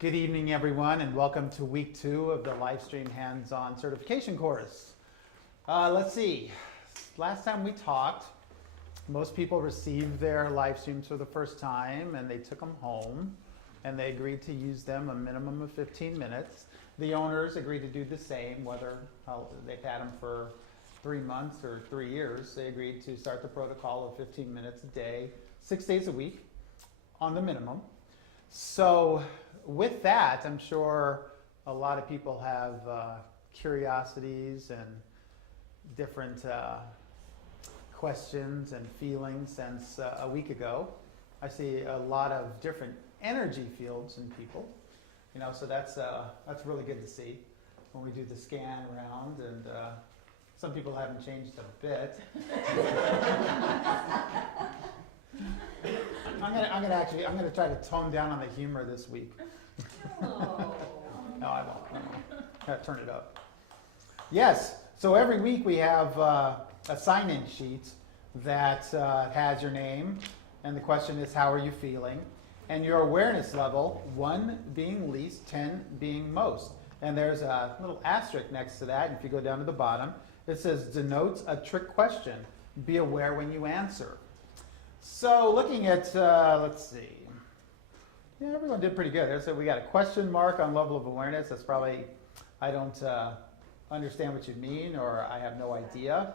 Good evening, everyone, and welcome to week 2 of the Lifestream hands-on certification course. Let's see. Last time we talked, most people received their Lifestreams for the first time, and they took them home, and they agreed to use them a minimum of 15 minutes. The owners agreed to do the same, whether they've had them for 3 months or 3 years. They agreed to start the protocol of 15 minutes a day, 6 days a week on the minimum. So with that, I'm sure a lot of people have curiosities and different questions and feelings since a week ago. I see a lot of different energy fields in people, so that's really good to see when we do the scan around, and some people haven't changed a bit. I'm gonna try to tone down on the humor this week. Oh. No, I won't. Gotta turn it up. Yes. So every week we have a sign-in sheet that has your name, and the question is, how are you feeling? And your awareness level, 1 being least, 10 being most. And there's a little asterisk next to that. And if you go down to the bottom, it says denotes a trick question. Be aware when you answer. So looking at, let's see. Yeah, everyone did pretty good. So we got a question mark on level of awareness. That's probably, I don't understand what you mean, or I have no idea.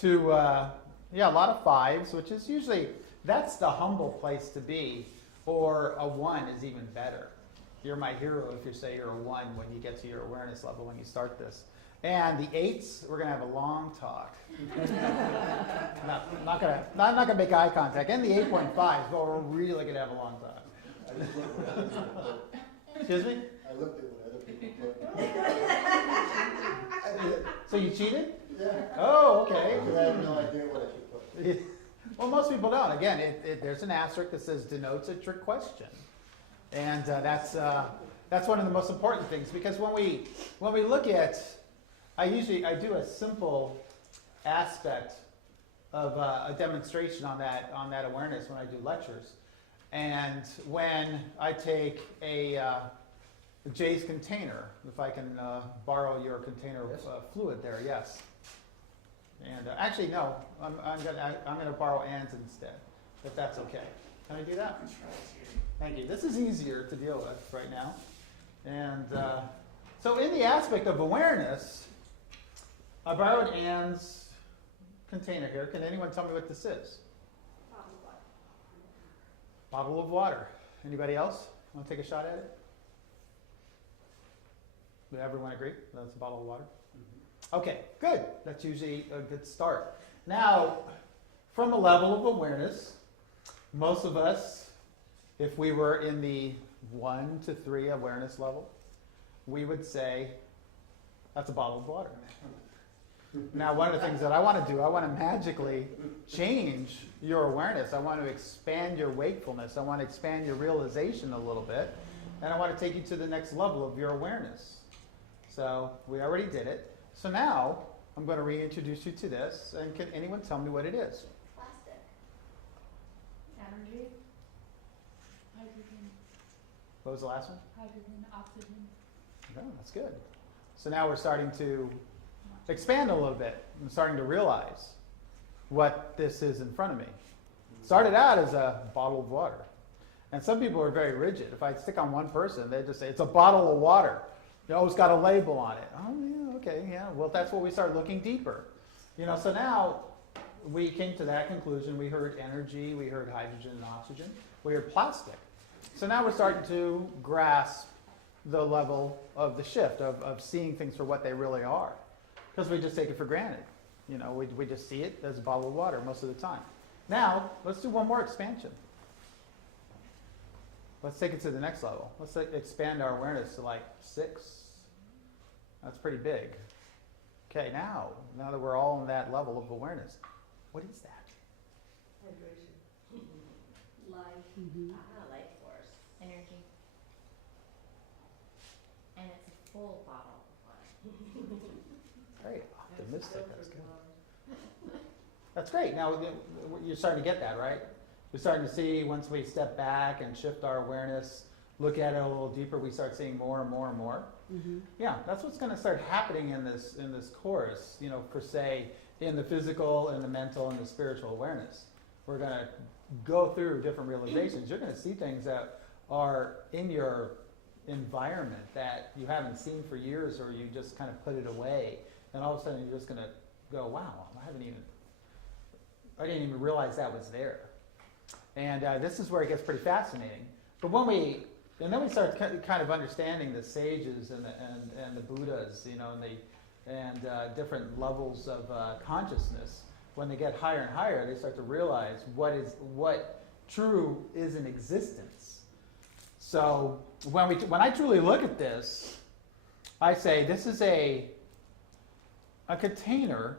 To, a lot of 5s, which is usually, that's the humble place to be. Or a 1 is even better. You're my hero if you say you're a 1 when you get to your awareness level when you start this. And the 8s, we're going to have a long talk. I'm not going to make eye contact. And the 8.5s, but we're really going to have a long talk. I just looked at other people put. Excuse me? I looked at what other people put. I did. So you cheated? Yeah. Oh, okay. Because I have no idea what I should put. Well, most people don't. Again, there's an asterisk that says denotes a trick question. And that's one of the most important things, because when we look at, I do a simple aspect of a demonstration on that awareness when I do lectures. And when I take a Jay's container, if I can borrow your container of fluid there, yes. And actually, no, I'm gonna borrow Ann's instead, if that's okay. Can I do that? Thank you. This is easier to deal with right now. And so in the aspect of awareness, I borrowed Ann's container here. Can anyone tell me what this is? Bottle of water. Anybody else want to take a shot at it? Would everyone agree that's a bottle of water? Mm-hmm. Okay, good. That's usually a good start. Now, from a level of awareness, most of us, if we were in the 1 to 3 awareness level, we would say, that's a bottle of water. Now, one of the things that I want to do, I want to magically change your awareness. I want to expand your wakefulness. I want to expand your realization a little bit. And I want to take you to the next level of your awareness. So we already did it. So now I'm going to reintroduce you to this. And can anyone tell me what it is? Plastic. Energy. Hydrogen. What was the last one? Hydrogen, oxygen. Oh, that's good. So now we're starting to expand a little bit. I'm starting to realize what this is in front of me. Started out as a bottle of water. And some people are very rigid. If I stick on one person, they just say, it's a bottle of water. It's got a label on it. Oh, yeah, okay, yeah. Well, that's where we start looking deeper. So now we came to that conclusion. We heard energy, we heard hydrogen and oxygen, we heard plastic. So now we're starting to grasp the level of the shift, of seeing things for what they really are. Because we just take it for granted. We just see it as a bottle of water most of the time. Now, let's do one more expansion. Let's take it to the next level. Let's expand our awareness to like 6. That's pretty big. Okay, now that we're all in that level of awareness, what is that? Hydration. Life. Mm-hmm. Life force. Energy. And it's a full bottle of water. Very optimistic. That's good. That's great. Now you're starting to get that, right? We're starting to see, once we step back and shift our awareness look at it a little deeper, we start seeing more and more and more. Mm-hmm. Yeah, that's what's going to start happening in this course, per se, in the physical and the mental and the spiritual awareness. We're going to go through different realizations. You're going to see things that are in your environment that you haven't seen for years, or you just kind of put it away, and all of a sudden you're just going to go, wow, I didn't even realize that was there. And this is where it gets pretty fascinating. But then we start kind of understanding the sages and the Buddhas, and different levels of consciousness. When they get higher and higher, they start to realize what true is in existence. So when I truly look at this, I say this is a container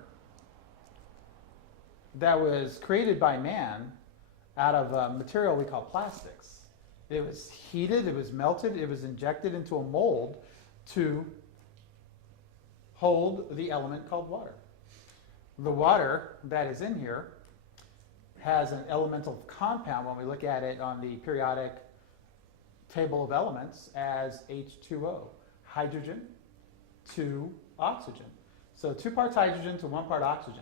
that was created by man out of a material we call plastics. It was heated, it was melted, it was injected into a mold to hold the element called water. The water that is in here has an elemental compound, when we look at it on the periodic table of elements, as H2O, hydrogen to oxygen. So 2 parts hydrogen to 1 part oxygen.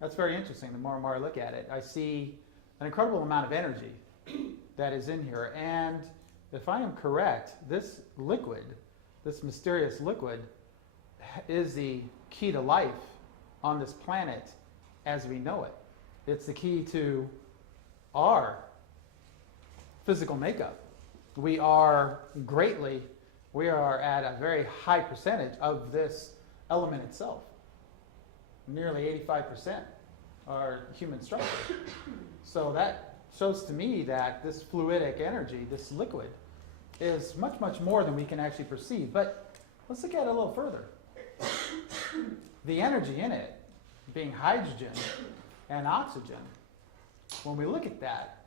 That's very interesting. The more and more I look at it, I see an incredible amount of energy that is in here. And if I am correct, this liquid, this mysterious liquid, is the key to life on this planet as we know it. It's the key to our physical makeup. We are at a very high percentage of this element itself. Nearly 85% are human structure. So that shows to me that this fluidic energy, this liquid, is much, much more than we can actually perceive. But let's look at it a little further. The energy in it, being hydrogen and oxygen, when we look at that,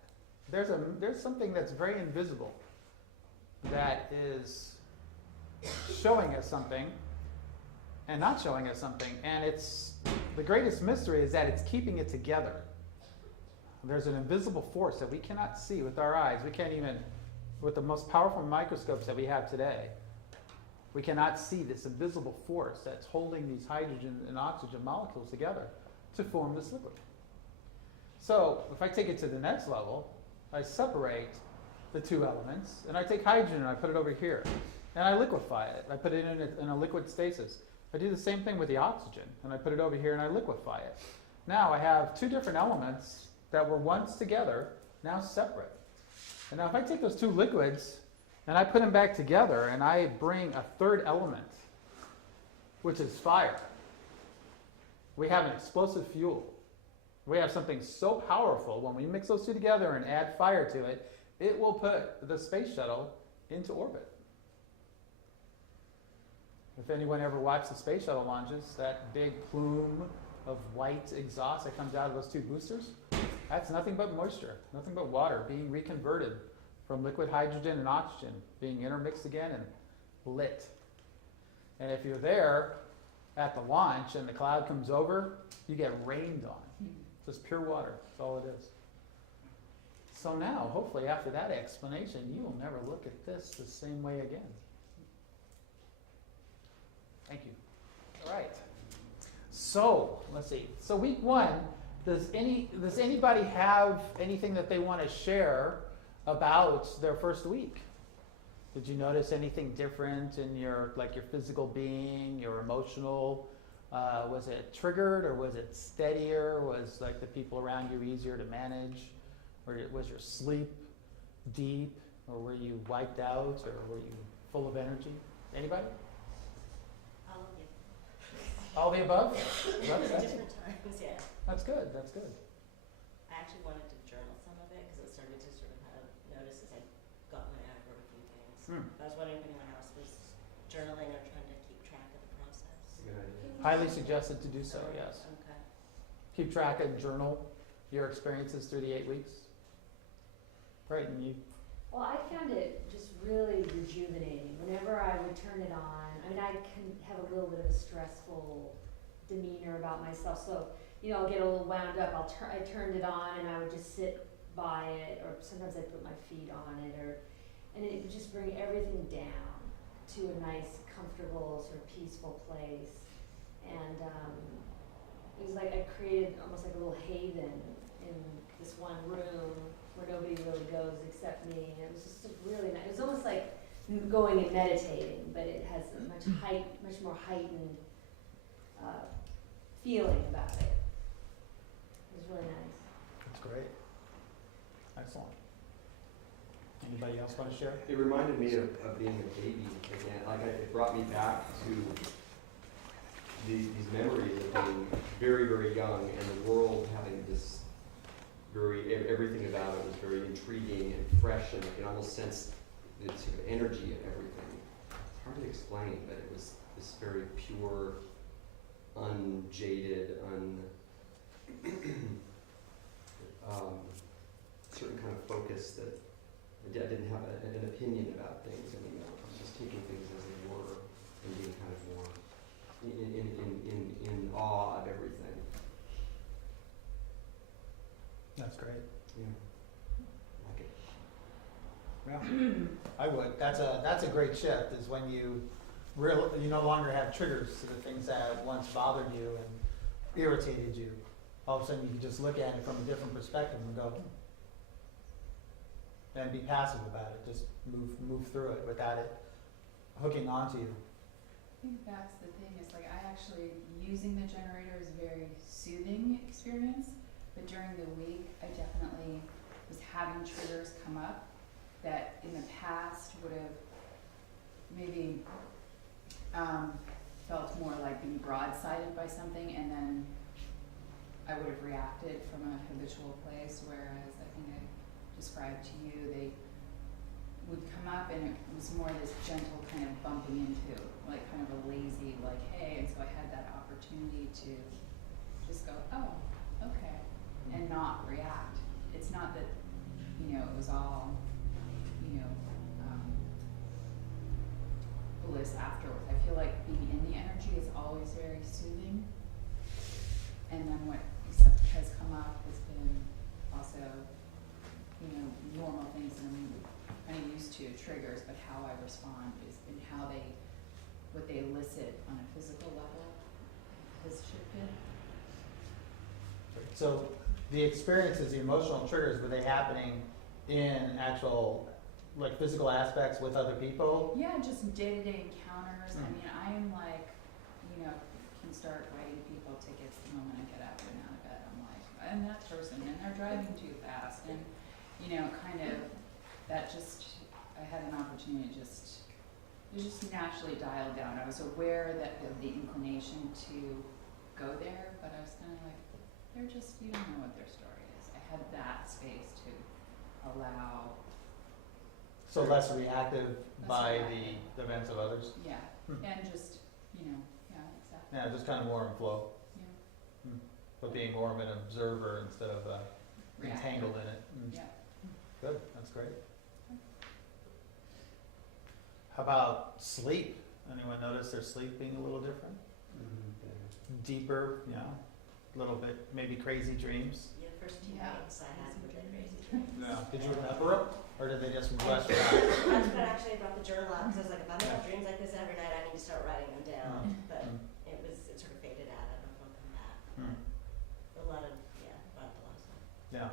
there's something that's very invisible that is showing us something and not showing us something. And it's the greatest mystery is that it's keeping it together. There's an invisible force that we cannot see with our eyes. We can't even, with the most powerful microscopes that we have today, we cannot see this invisible force that's holding these hydrogen and oxygen molecules together to form this liquid. So if I take it to the next level, I separate the 2 elements, and I take hydrogen and I put it over here, and I liquefy it. I put it in a liquid stasis. I do the same thing with the oxygen, and I put it over here and I liquefy it. Now I have 2 different elements that were once together, now separate. And now if I take those 2 liquids and I put them back together and I bring a 3rd element, which is fire, we have an explosive fuel. We have something so powerful, when we mix those 2 together and add fire to it, it will put the space shuttle into orbit. If anyone ever watched the space shuttle launches, that big plume of white exhaust that comes out of those 2 boosters, that's nothing but moisture, nothing but water being reconverted from liquid hydrogen and oxygen, being intermixed again and lit. And if you're there at the launch and the cloud comes over, you get rained on. Just pure water, that's all it is. So now, hopefully after that explanation, you will never look at this the same way again. Thank you. All right. So, let's see. So week 1, does anybody have anything that they want to share about their first week? Did you notice anything different in your physical being, your emotional? Was it triggered, or was it steadier? Was the people around you easier to manage? Or was your sleep deep? Or were you wiped out? Or were you full of energy? Anybody? All of you. All the above? That's Different times, yeah. That's good. That's good. I actually wanted to journal some of it because it started to sort of have notice as I got my eye over a few things. I was wondering if anyone else was journaling or trying to keep track of the process. Good idea. Highly suggested to do so, yes. Okay. Keep track and journal your experiences through the 8 weeks. Right, and you? Well, I found it just really rejuvenating. Whenever I would turn it on, I mean, I can have a little bit of a stressful demeanor about myself, so, I'll get a little wound up. I turned it on and I would just sit by it, or sometimes I put my feet on it, and it would just bring everything down to a nice, comfortable, sort of peaceful place. And it was like I created almost like a little haven in this one room where nobody really goes except me. And it was just a really nice. It was almost like going and meditating, but it has a much more heightened feeling about it. It was really nice. That's great. Excellent. Anybody else want to share? It reminded me of being a baby again. Like it brought me back to these memories of being very, very young, and the world having this everything about it was very intriguing and fresh, and I could almost sense the sort of energy of everything. It's hard to explain, but it was this very pure, unjaded, certain kind of focus that I didn't have an opinion about things anymore. I was just taking things as they were and being kind of more in awe of everything. That's great. Yeah. Like it. Yeah, I would. That's a great shift. Is when you no longer have triggers to the things that once bothered you and irritated you. All of a sudden, you can just look at it from a different perspective and go, and be passive about it. Just move through it without it hooking onto you. I think that's the thing, is like I actually, using the generator is a very soothing experience, but during the week I definitely was having triggers come up that in the past would have maybe felt more like being broadsided by something, and then I would have reacted from a habitual place, whereas I think I described to you, they would come up and it was more this gentle kind of bumping into, like kind of a lazy, like, hey, and so I had that opportunity to just go, oh, okay, and not react. It's not that, it was all, bliss afterwards. I feel like being in the energy is always very soothing, and then what has come up has been also, normal things that I'm kind of used to, triggers, but how I respond is, and what they elicit on a physical level has shifted. So the experiences, the emotional triggers, were they happening in actual, like, physical aspects with other people? Yeah, just day-to-day encounters. Mm. I mean, I am like, can start writing people tickets the moment I get out of bed. I'm like, I'm that person, and they're driving too fast, and kind of that just, I had an opportunity to just naturally dial down. I was aware that of the inclination to go there, but I was kind of like, they're just, you don't know what their story is. I had that space to allow. So less reactive Less by reactive. the events of others? Yeah, Hmm. and just, yeah, exactly. Yeah, just kind of more in flow, Yeah. but being more of an observer instead of Reactive. entangled in it. Yeah. Good, that's great. How about sleep? Anyone notice their sleep being a little different? Deeper, a little bit, maybe crazy dreams? Yeah, the first 2 Yeah. nights I had were Crazy crazy dreams. dreams. Yeah. Did you remember them, or did they just rush by? That's what actually I brought the journal out, because I was like, if I'm gonna have dreams like this every night, I need to start writing them down. But it sort of faded out. I don't know if it'll come back. A lot of stuff. Yeah.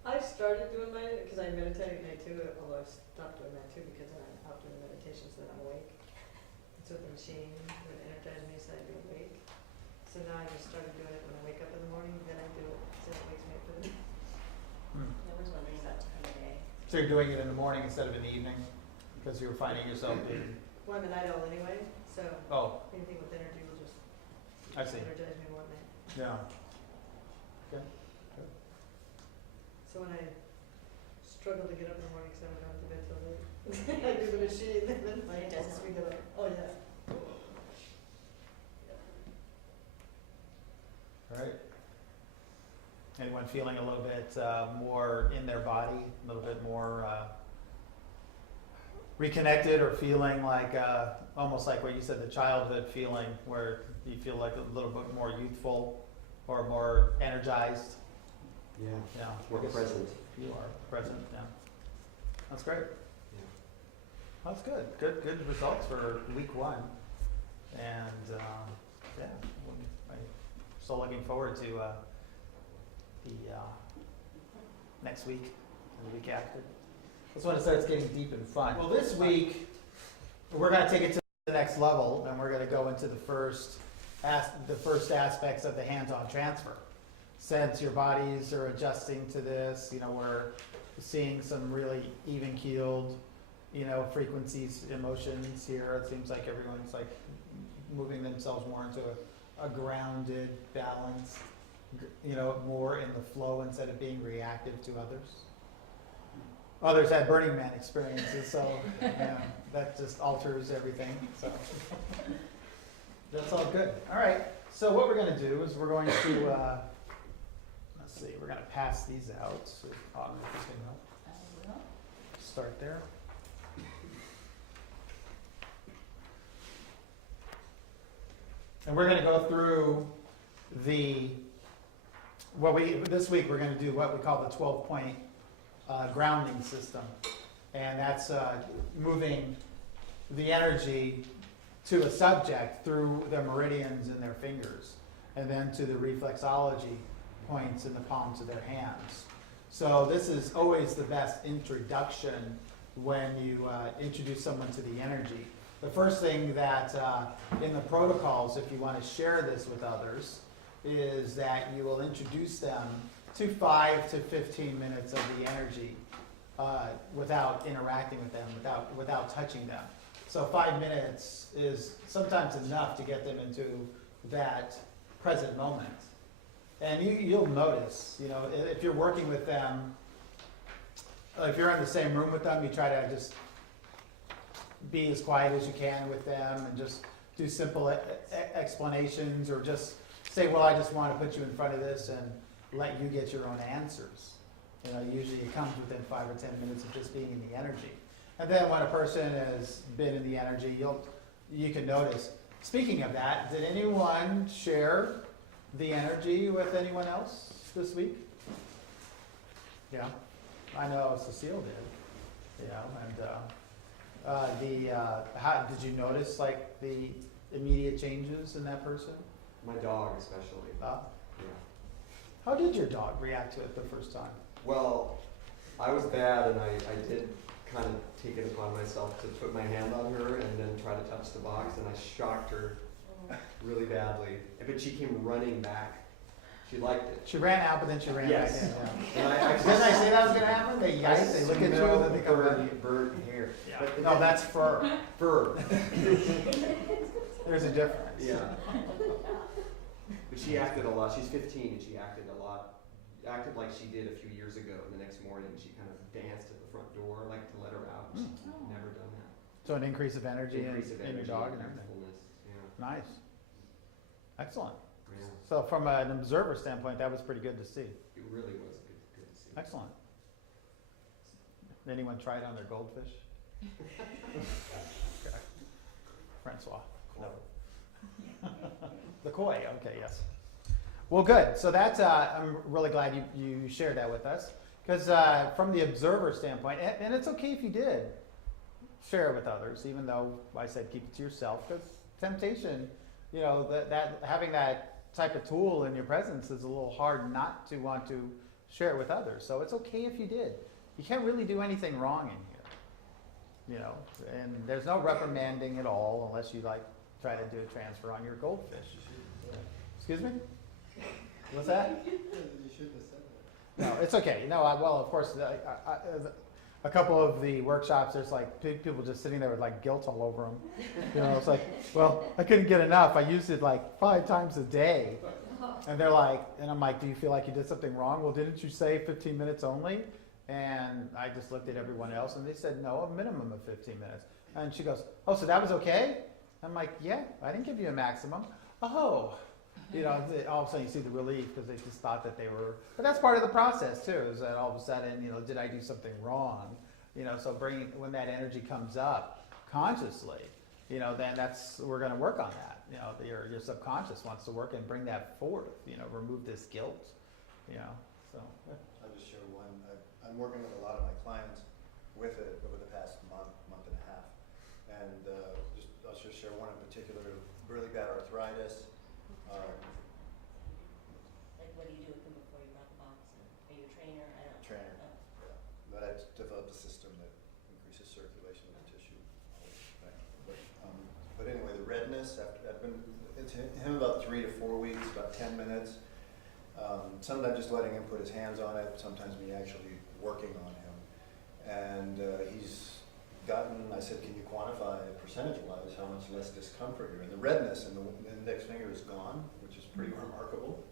I started doing mine because I meditate at night too, although I've stopped doing that too because I'm out doing meditations so that I'm awake. It's with the machine that energizes me so I'd be awake. So now I just started doing it when I wake up in the morning, then I do it so it wakes me up for the day. I was wondering about time of day. So you're doing it in the morning instead of in the evening? Because you were finding yourself being, Well, I'm a night owl anyway, so oh, anything with energy will just I see. energize me more at night. Yeah. So when I struggle to get up in the morning because I don't go to bed till late, I do the machine and then my It does helps me get up. Oh, yeah. All right. Anyone feeling a little bit more in their body, a little bit more reconnected, or feeling like almost like what you said, the childhood feeling, where you feel like a little bit more youthful or more energized? Yeah. Yeah. More present. You are present, yeah. That's great. Yeah. That's good. Good results for week 1. And yeah, I'm so looking forward to the next week and the week after. That's when it starts getting deep and fun. Well, this week we're going to take it to the next level, and we're going to go into the first aspects of the hands-on transfer. Since your bodies are adjusting to this, we're seeing some really even-keeled, frequencies, emotions here. It seems like everyone's like moving themselves more into a grounded balance, more in the flow instead of being reactive to others. Others had Burning Man experiences, so that just alters everything. So that's all good. All right. So what we're going to do is we're going to let's see. We're going to pass these out. So start there. And we're going to go through this week we're going to do what we call the 12-point grounding system. And that's moving the energy to a subject through the meridians in their fingers, and then to the reflexology points in the palms of their hands. So this is always the best introduction when you introduce someone to the energy. The first thing that in the protocols, if you want to share this with others, is that you will introduce them to 5 to 15 minutes of the energy without interacting with them, without touching them. So 5 minutes is sometimes enough to get them into that present moment. And you'll notice, if you're working with them, if you're in the same room with them, you try to just be as quiet as you can with them and just do simple explanations, or just say, well, I just want to put you in front of this and let you get your own answers. Usually it comes within 5 or 10 minutes of just being in the energy. And then when a person has been in the energy, you can notice. Speaking of that, did anyone share the energy with anyone else this week? Yeah, I know Cecile did. And how did you notice like the immediate changes in that person? My dog especially. Yeah. How did your dog react to it the first time? Well, I was bad, and I did kind of take it upon myself to put my hand on her and then try to touch the box, and I shocked her really badly. But she came running back. She liked it. She ran out, but then she ran Yes. back in. Yeah. And I Didn't I say that was going to happen? They look at you and then they come back. bird hair. Yeah. But No, that's fur. fur. There's a difference. Yeah. But she acted a lot. She's 15, and she acted a lot. Acted like she did a few years ago. And the next morning, she kind of danced at the front door, like to let her out. She's never done that. So an increase of energy Increase of in your energy dog and and everything. mindfulness. Yeah. Nice. Excellent. Yeah. So from an observer standpoint, that was pretty good to see. It really was good to see. Excellent. Did anyone try it on their goldfish? Okay. Francois. No. The koi. Okay. Yes. Well, good. So that's. I'm really glad you shared that with us, because from the observer standpoint, and it's okay if you did share it with others, even though I said keep it to yourself, because temptation, that having that type of tool in your presence is a little hard not to want to share it with others. So it's okay if you did. You can't really do anything wrong in here, and there's no reprimanding at all unless you try to do a transfer on your goldfish. Excuse me? What's that? You shouldn't have said that. No, it's okay. No, well, of course, a couple of the workshops, there's people just sitting there with guilt all over them. It's like, well, I couldn't get enough. I used it 5 times a day. And they're like, and I'm like, do you feel like you did something wrong? Well, didn't you say 15 minutes only? And I just looked at everyone else, and they said, no, a minimum of 15 minutes. And she goes, oh, so that was okay? I'm like, yeah, I didn't give you a maximum. Oh. All of a sudden you see the relief, because they just thought that they were, but that's part of the process too, is that all of a sudden, did I do something wrong? So when that energy comes up consciously, then we're going to work on that. Your subconscious wants to work and bring that forth, remove this guilt, so. I'll just share one. I'm working with a lot of my clients with it over the past month and a half. And I'll just share one in particular, really bad arthritis. Like, what do you do with them before you brought the box in? Are you a trainer? I don't know. Trainer. Oh. Yeah. But I developed a system that increases circulation of the tissue. Right. But anyway, the redness, it's him about 3 to 4 weeks, about 10 minutes. Sometimes just letting him put his hands on it, sometimes me actually working on him. And he's gotten, I said, can you quantify percentage-wise how much less discomfort here? And the redness in the index finger is gone, which is pretty remarkable.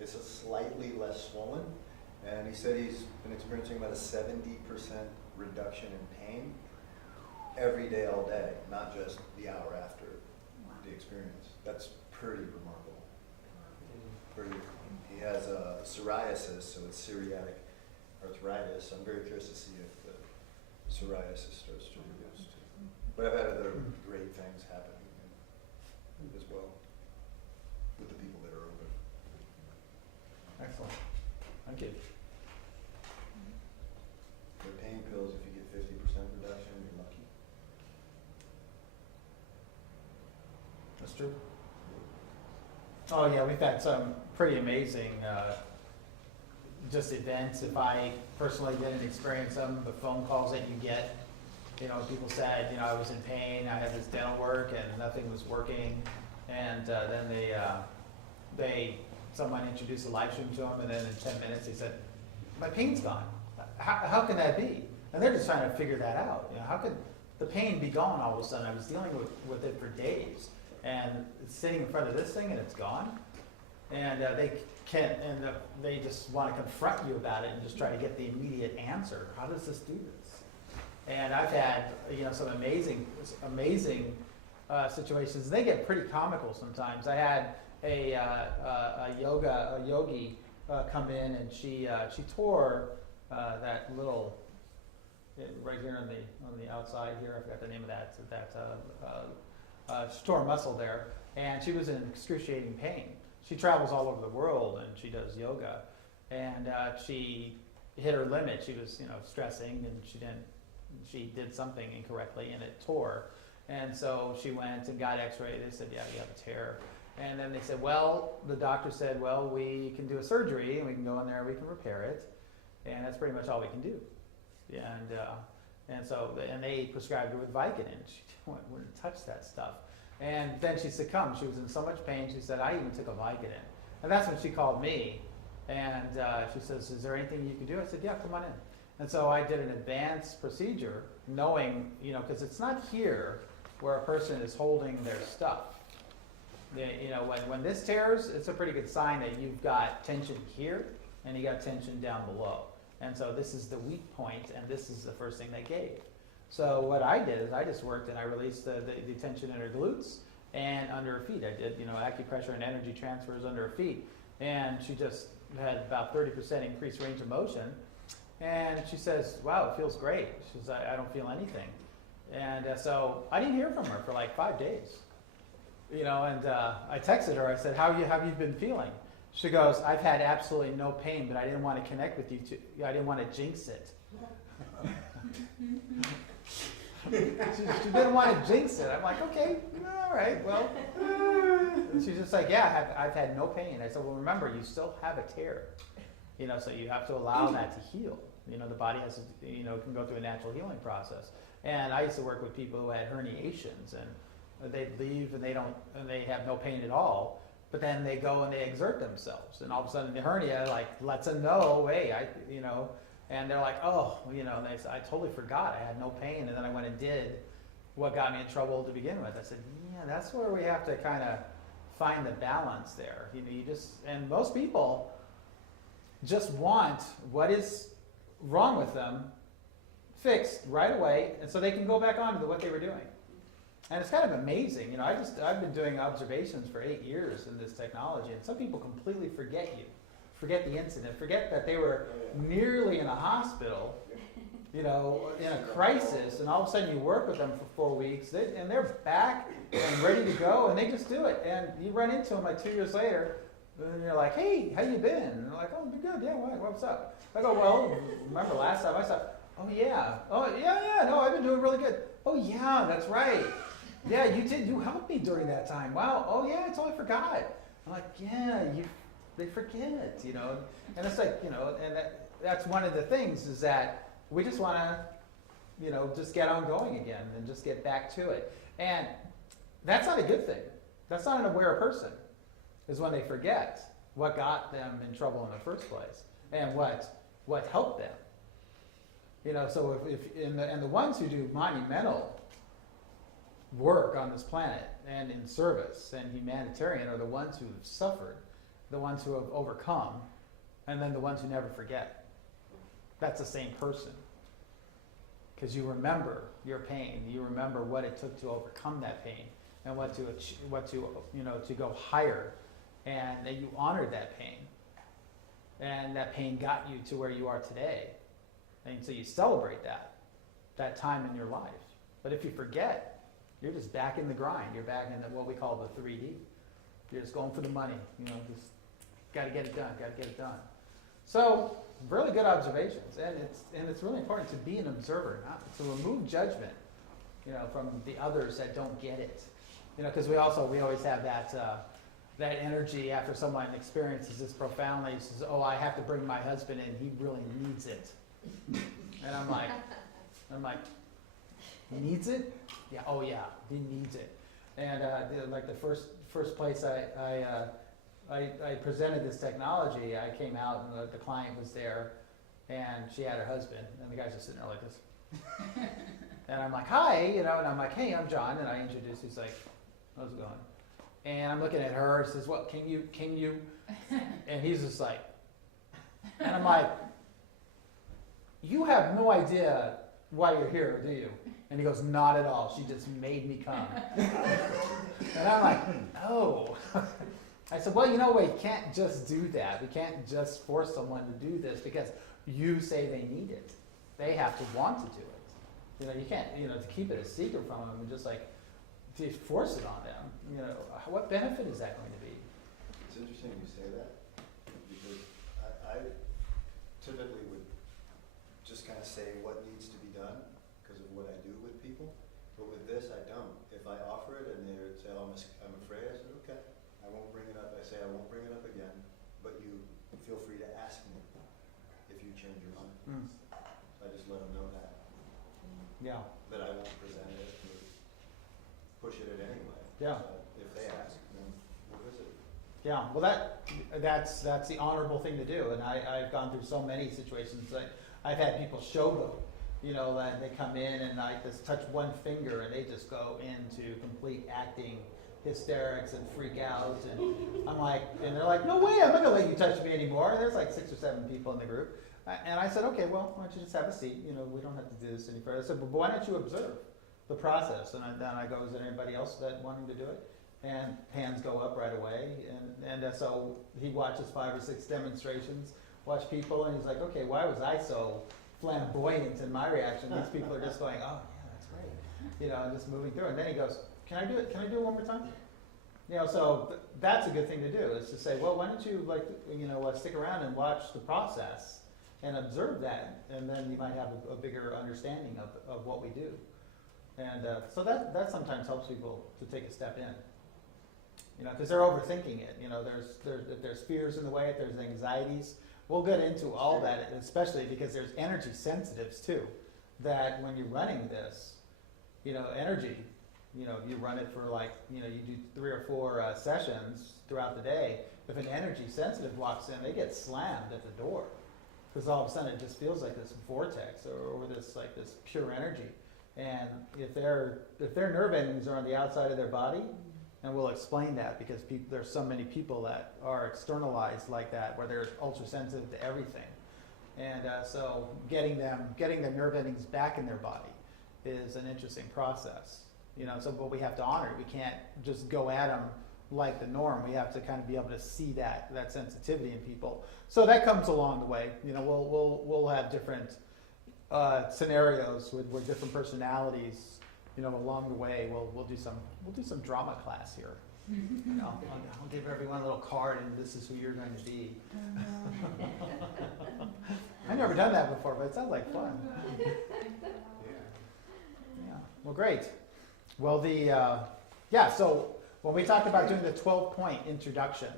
It's a slightly less swollen. And he said he's been experiencing about a 70% reduction in pain every day, all day, not just the hour after the experience. That's pretty remarkable. He has psoriasis, so it's psoriatic arthritis. I'm very curious to see if the psoriasis starts to reduce too. But I've had other great things happening as well with the people that are open. Excellent. Thank you. The pain pills, if you get 50% reduction, you're lucky. That's true. Oh yeah, we've had some pretty amazing just events. If I personally didn't experience them, the phone calls that you get, people said, I was in pain, I had this dental work and nothing was working, and then someone introduced a Lifestream to them, and then in 10 minutes they said, my pain's gone. How can that be? And they're just trying to figure that out. How could the pain be gone all of a sudden? I was dealing with it for days, and it's sitting in front of this thing and it's gone. And they just want to confront you about it and just try to get the immediate answer. How does this do this? And I've had some amazing situations. They get pretty comical sometimes. I had a yogi come in, and she tore that little right here on the outside here. I forgot the name of that. She tore a muscle there, and she was in excruciating pain. She travels all over the world, and she does yoga, and she hit her limit. She was stressing, and she did something incorrectly, and it tore. And so she went and got x-ray. They said, yeah, you have a tear. And then they said, the doctor said, we can do a surgery, and we can go in there, we can repair it. And that's pretty much all we can do. And they prescribed her with Vicodin. She wouldn't touch that stuff. And then she succumbed. She was in so much pain. She said, I even took a Vicodin. And that's when she called me. And she says, is there anything you can do? I said, yeah, come on in. And so I did an advanced procedure, knowing, because it's not here where a person is holding their stuff. When this tears, it's a pretty good sign that you've got tension here and you got tension down below. And so this is the weak point, and this is the first thing they gave. So what I did is I just worked and I released the tension in her glutes and under her feet. I did, acupressure and energy transfers under her feet. And she just had about 30% increased range of motion. And she says, wow, it feels great. She says, I don't feel anything. And so I didn't hear from her for like 5 days. And I texted her. I said, how have you been feeling? She goes, I've had absolutely no pain, but I didn't want to connect with you. I didn't want to jinx it. she didn't want to jinx it. I'm like, okay, all right, well. And she's just like, yeah, I've had no pain. I said, well, remember, you still have a tear. So you have to allow that to heal. The body has to, can go through a natural healing process. And I used to work with people who had herniations, and they'd leave and they have no pain at all. But then they go and they exert themselves, and all of a sudden the hernia lets them know, hey, and they're like, oh, and they say, I totally forgot I had no pain, and then I went and did what got me in trouble to begin with. I said, yeah, that's where we have to kind of find the balance there. And most people just want what is wrong with them fixed right away, and so they can go back on to what they were doing. And it's kind of amazing, I've been doing observations for 8 years in this technology, and some people completely forget the incident, forget that they were nearly in a hospital, in a crisis, and all of a sudden you work with them for 4 weeks, and they're back and ready to go, and they just do it. And you run into them like 2 years later, and you're like, hey, how you been? And they're like, oh, I'm good, yeah, what's up? I go, well, remember last time I saw, Oh yeah. Oh yeah. No, I've been doing really good. Oh yeah, that's right. Yeah, you did. You helped me during that time. Wow. Oh yeah, I totally forgot. I'm like, yeah, they forget, and it's like, and that's one of the things is that we just want to, just get on going again and just get back to it. And that's not a good thing. That's not an aware person, is when they forget what got them in trouble in the first place and what helped them. So if the ones who do monumental work on this planet and in service and humanitarian are the ones who have suffered, the ones who have overcome, and then the ones who never forget. That's the same person. Because you remember your pain, you remember what it took to overcome that pain, and what to go higher, and that you honored that pain, and that pain got you to where you are today, and so you celebrate that time in your life. But if you forget, you're just back in the grind. You're back in what we call the 3D. You're just going for the money. Just got to get it done. So really good observations, and it's really important to be an observer, not to remove judgment, from the others that don't get it, because we always have that energy after someone experiences this profoundly. Says, "Oh, I have to bring my husband in. He really needs it," and I'm like, he needs it? Yeah. Oh yeah, he needs it. And like the first place I presented this technology, I came out and the client was there, and she had her husband, and the guy's just sitting there like this. And I'm like, hi, and I'm like, hey, I'm John, and I introduce. He's like, how's it going? And I'm looking at her. He says, what? Can you? And he's just like, and I'm like, you have no idea why you're here, do you? And he goes, not at all. She just made me come. And I'm like, no. I said, well, we can't just do that. We can't just force someone to do this because you say they need it. They have to want to do it. You can't, to keep it a secret from them and just like to force it on them. What benefit is that going to be? It's interesting you say that because I typically would just kind of say what needs to be done because of what I do with people. But with this, I don't. If I offer it and they say, oh, I'm afraid, I said, okay, I won't bring it up. I say I won't bring it up again, but you feel free to ask me if you change your mind. I just let them know that. Yeah. That I won't present it or push it anyway. Yeah. If they ask, then we'll visit. Yeah, well that's the honorable thing to do, and I've gone through so many situations. I've had people showboat, that they come in and I just touch one finger and they just go into complete acting hysterics and freak out, and I'm like, and they're like, no way, I'm not gonna let you touch me anymore. And there's like 6 or 7 people in the group, and I said, okay, well, why don't you just have a seat? We don't have to do this any further. I said, but why don't you observe the process? And then I go, is there anybody else that wanting to do it? And hands go up right away, and so he watches 5 or 6 demonstrations, watch people, and he's like, okay, why was I so flamboyant in my reaction? These people are just going, oh yeah, that's great, and just moving through. And then he goes, can I do it? Can I do it one more time? So that's a good thing to do, is to say, well, why don't you stick around and watch the process and observe that, and then you might have a bigger understanding of what we do. And so that sometimes helps people to take a step in. Because they're overthinking it. If there's fears in the way, if there's anxieties, we'll get into all that, especially because there's energy sensitives too. That when you're running this, energy, you run it for you do 3 or 4 sessions throughout the day. If an energy sensitive walks in, they get slammed at the door because all of a sudden it just feels like this vortex or this pure energy. And if their nerve endings are on the outside of their body. And we'll explain that because there's so many people that are externalized like that, where they're ultra sensitive to everything, and so getting the nerve endings back in their body is an interesting process. But we have to honor it. We can't just go at them like the norm. We have to kind of be able to see that sensitivity in people. So that comes along the way. We'll have different scenarios with different personalities. Along the way, we'll do some drama class here. I'll give everyone a little card, and this is who you're going to be. I've never done that before, but it sounds like fun. Yeah. Yeah, well, great. Well, so when we talked about doing the 12-point introduction,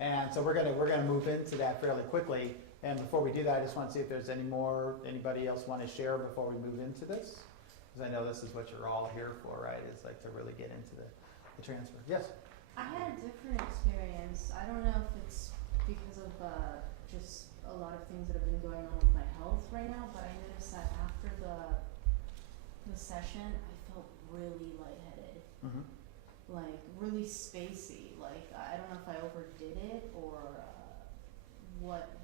and so we're gonna move into that fairly quickly. And before we do that, I just want to see if there's anybody else want to share before we move into this, because I know this is what you're all here for, right? Is like to really get into the transfer. Yes. I had a different experience. I don't know if it's because of just a lot of things that have been going on with my health right now, but I noticed that after the session, I felt really lightheaded, Mm-hmm. like really spacey. Like I don't know if I overdid it or what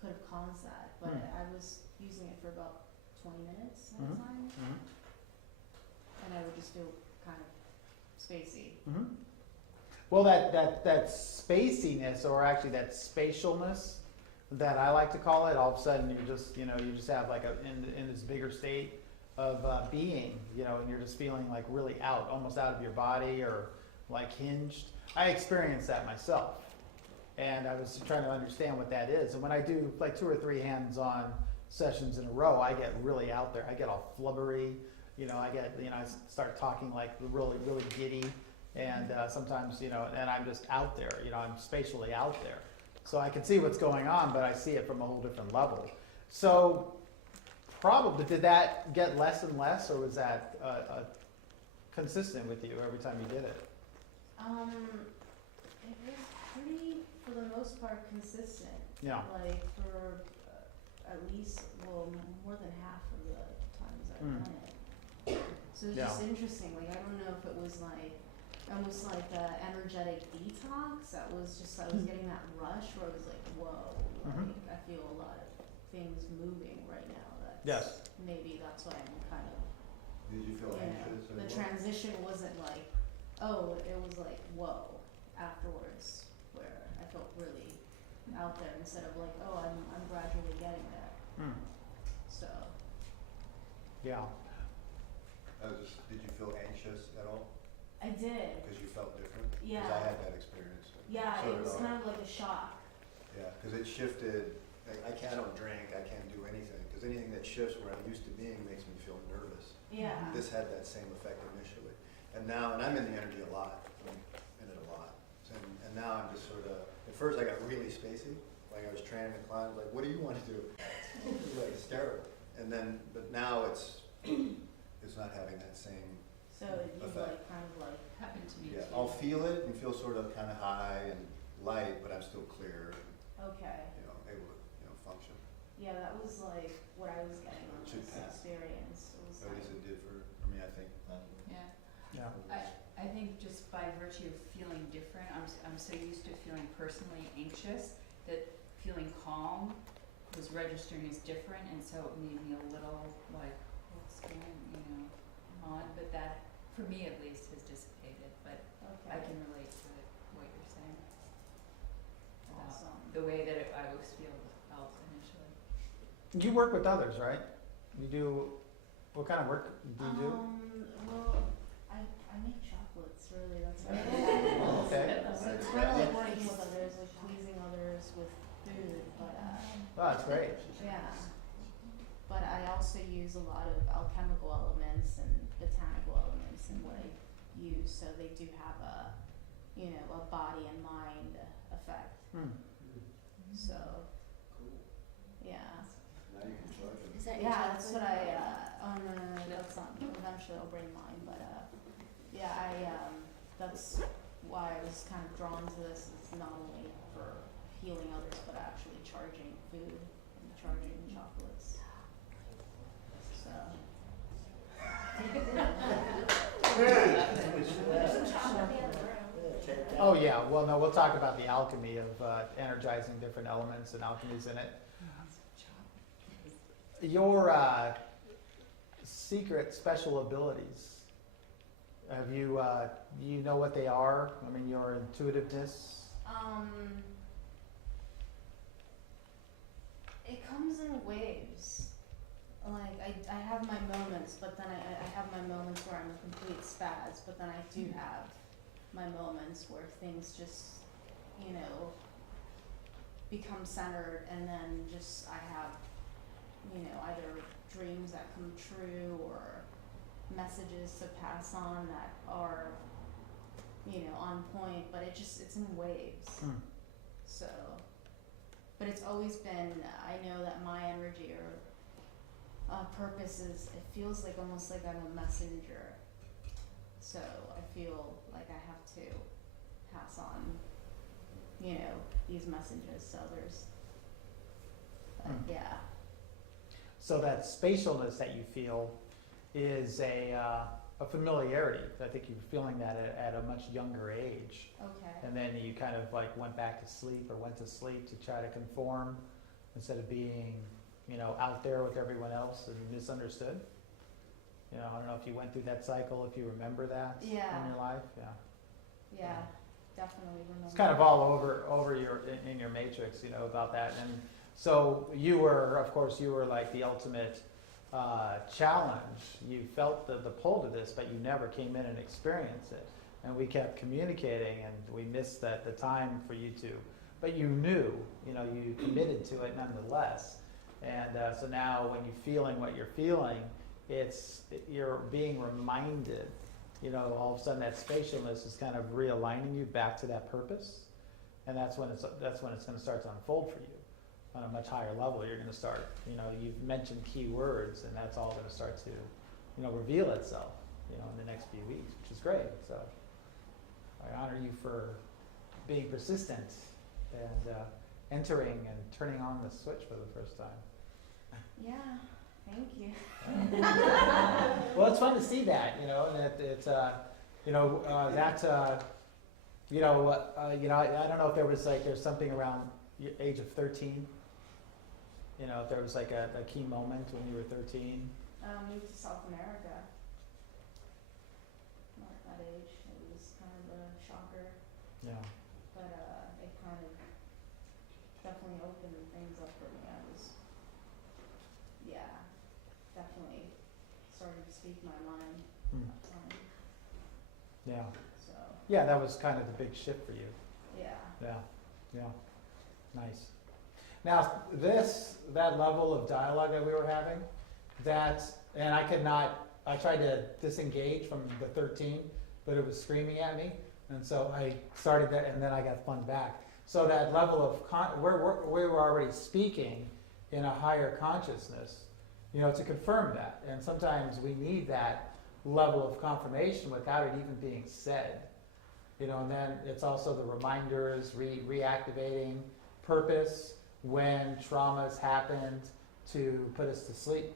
could have caused that, but I was using it for about 20 minutes at a time, Mm-hmm. and I would just feel kind of spacey. Mm-hmm. Well, that spaciness, or actually that spatialness, that I like to call it, all of a sudden you just have like in this bigger state of being, and you're just feeling like really almost out of your body, or like hinged. I experienced that myself, and I was trying to understand what that is. And when I do like 2 or 3 hands-on sessions in a row, I get really out there. I get all flubbery, I start talking like really, really giddy. And sometimes, and I'm just out there, I'm spatially out there. So I can see what's going on, but I see it from a whole different level. So probably, did that get less and less, or was that consistent with you every time you did it? It was pretty, for the most part, consistent. Yeah. Like for at least, more than half of the times I've done it. So it's just interesting. Like I don't know if it was like almost like an energetic detox. I was getting that rush where I was like, whoa, like I feel a lot of things moving right now. Yes. Maybe that's why I'm kind of. Did you feel anxious? The transition wasn't like, it was like, whoa, afterwards, where I felt really out there instead of like, I'm gradually getting there. So. Yeah. Did you feel anxious at all? I did. Because you felt different? Yeah. Because I had that experience. Yeah, So it did was I. kind of like a shock. Yeah, because it shifted. I don't drink, I can't do anything, because anything that shifts where I'm used to being makes me feel nervous. Yeah. This had that same effect initially. And I'm in the energy a lot. I'm in it a lot. And now I'm just sort of, at first I got really spacey. Like I was training the client, like, what do you want to do? Like hysterical. But now it's not having that same, So you like kind of like. Happened to me yeah, too. I'll feel it and feel sort of kind of high and light, but I'm still clear, Okay. able to, function. Yeah, that was like what I was getting on Should this pass. experience. It was At like, least it did for me, I think. Yeah. Yeah. I think just by virtue of feeling different, I'm so used to feeling personally anxious that feeling calm was registering as different, and so it made me a little like, what's going on? But that, for me at least, has dissipated. But okay. I can relate to what you're saying about Awesome. the way that I was felt initially. You work with others, right? You do. What kind of work do you do? Well, I make chocolates. Really, that's what I Oh, okay. So it's kind of like working with others, like pleasing others with food, but Oh, that's great. yeah. But I also use a lot of alchemical elements and botanical elements in what I use, so they do have a body and mind effect. So, yeah. Now you can charge it. Is that your Yeah, chocolate? that's what I, that's not, eventually I'll bring mine, but, that's why I was kind of drawn to this, is not only for healing others, but actually charging food and charging chocolates. So. Oh yeah. Well, no, we'll talk about the alchemy of energizing different elements and alchemies in it. Your secret special abilities. Have you you know what they are? I mean, your intuitiveness. It comes in waves. Like I have my moments, but then I have my moments where I'm a complete spaz, but then I do have my moments where things just, become centered, and then just I have you know, either dreams that come true or messages to pass on that are, you know, on point, but it's in waves. So, but it's always been, I know that my energy or purpose is, it feels like almost like I'm a messenger. So I feel like I have to pass on, you know, these messages to others. But yeah. So that spatialness that you feel is a familiarity. I think you were feeling that at a much younger age. Okay. And then you kind of like went back to sleep or went to sleep to try to conform instead of being, you know, out there with everyone else and misunderstood. You know, I don't know if you went through that cycle, if you remember that Yeah. in your life. Yeah. Yeah, definitely remember. It's kind of all over your in your matrix, you know, about that. And so you were, of course, you were like the ultimate challenge. You felt the pull to this, but you never came in and experienced it. And we kept communicating, and we missed the time for you to. But you knew, you know, you committed to it nonetheless. And so now, when you're feeling what you're feeling, you're being reminded. You know, all of a sudden that spatialness is kind of realigning you back to that purpose, and that's when it's going to start to unfold for you on a much higher level. You're going to start, you know, you've mentioned key words, and that's all going to start to, you know, reveal itself, you know, in the next few weeks, which is great. So I honor you for being persistent and entering and turning on the switch for the first time. Yeah, thank you. Well, it's fun to see that, you know, and it's you know, I don't know if there was like, there's something around your age of 13, you know, if there was like a key moment when you were 13. Moved to South America. Not at that age, it was kind of a shocker, Yeah. but it kind of definitely opened things up for me. I was, yeah, definitely started to speak my mind Hmm. at that time, Yeah. so, Yeah, that was kind of the big shift for you. yeah. Yeah. Yeah. Nice. Now, that level of dialogue that we were having, and I tried to disengage from the 13, but it was screaming at me, and so I started that, and then I got spun back. So that level of, we were already speaking in a higher consciousness, you know, to confirm that. And sometimes we need that level of confirmation without it even being said. You know, and then it's also the reminders, reactivating purpose when traumas happened to put us to sleep.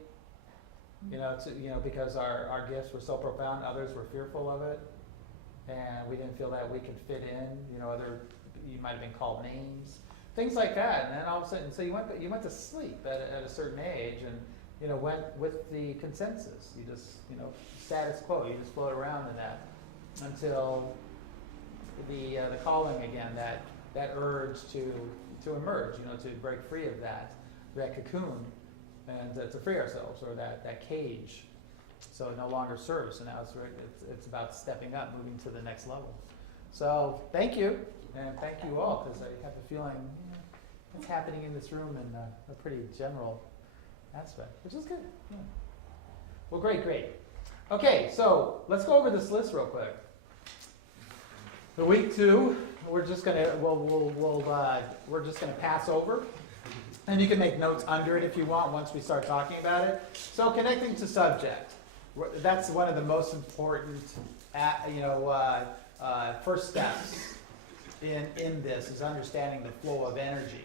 You know, because our gifts were so profound, others were fearful of it, and we didn't feel that we could fit in. You know, you might have been called names, things like that. And then all of a sudden, so you went to sleep at a certain age, and you know, went with the consensus. You just, you know, status quo. You just float around in that until the calling again, that urge to emerge, you know, to break free of that cocoon, and to free ourselves, or that cage, so it no longer serves. So now it's about stepping up, moving to the next level. So thank you, and thank you all, because I have a feeling, you know, it's happening in this room in a pretty general aspect, which is good. Yeah. Well, great. Okay, so let's go over this list real quick. The week 2, we're just gonna we're just gonna pass over, and you can make notes under it if you want once we start talking about it. So connecting to subject, that's one of the most important, first steps in this is understanding the flow of energy.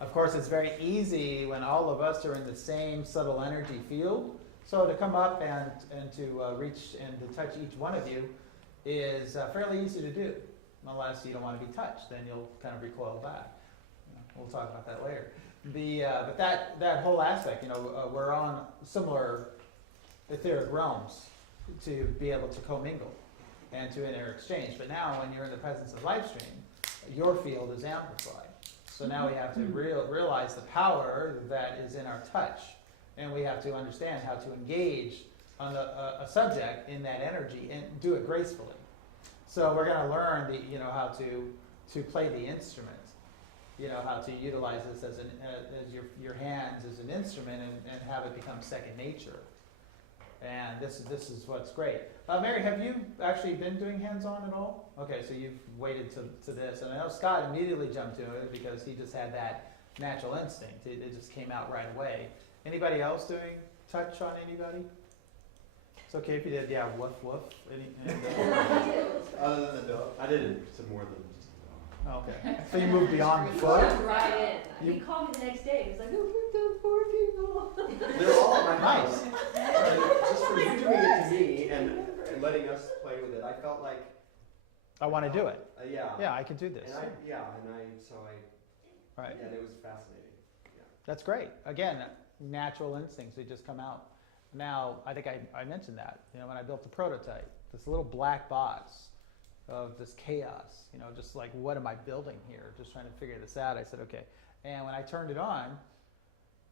Of course, it's very easy when all of us are in the same subtle energy field. So to come up and to reach and to touch each one of you is fairly easy to do, unless you don't want to be touched. Then you'll kind of recoil back. You know, we'll talk about that later. But that whole aspect, you know, we're on similar etheric realms to be able to commingle and to interexchange. But now, when you're in the presence of Lifestream, your field is amplified. So now we have to realize the power that is in our touch, and we have to understand how to engage on a subject in that energy and do it gracefully. So we're going to learn how to play the instrument how to utilize this as your hands as an instrument and have it become second nature. And this is what's great. Mary, have you actually been doing hands-on at all? Okay, so you've waited to this. And I know Scott immediately jumped to it because he just had that natural instinct. It just came out right away. Anybody else doing touch on anybody? It's okay if you did, yeah, woof woof. Other than the dog. I did some more than just Okay, so you moved beyond the He foot? jumped right in. You- He called me the next day. He was like, "Oh, we've done 4 people." They're all at my Nice. house. And just for you doing it to me and letting us play with it, I felt like, I want to do it. yeah. Yeah, I could do this. And Right. yeah, it was fascinating. Yeah. That's great. Again, natural instincts, they just come out. Now, I think I mentioned that, when I built the prototype, this little black box of this chaos, just like, what am I building here? Just trying to figure this out. I said, okay. And when I turned it on,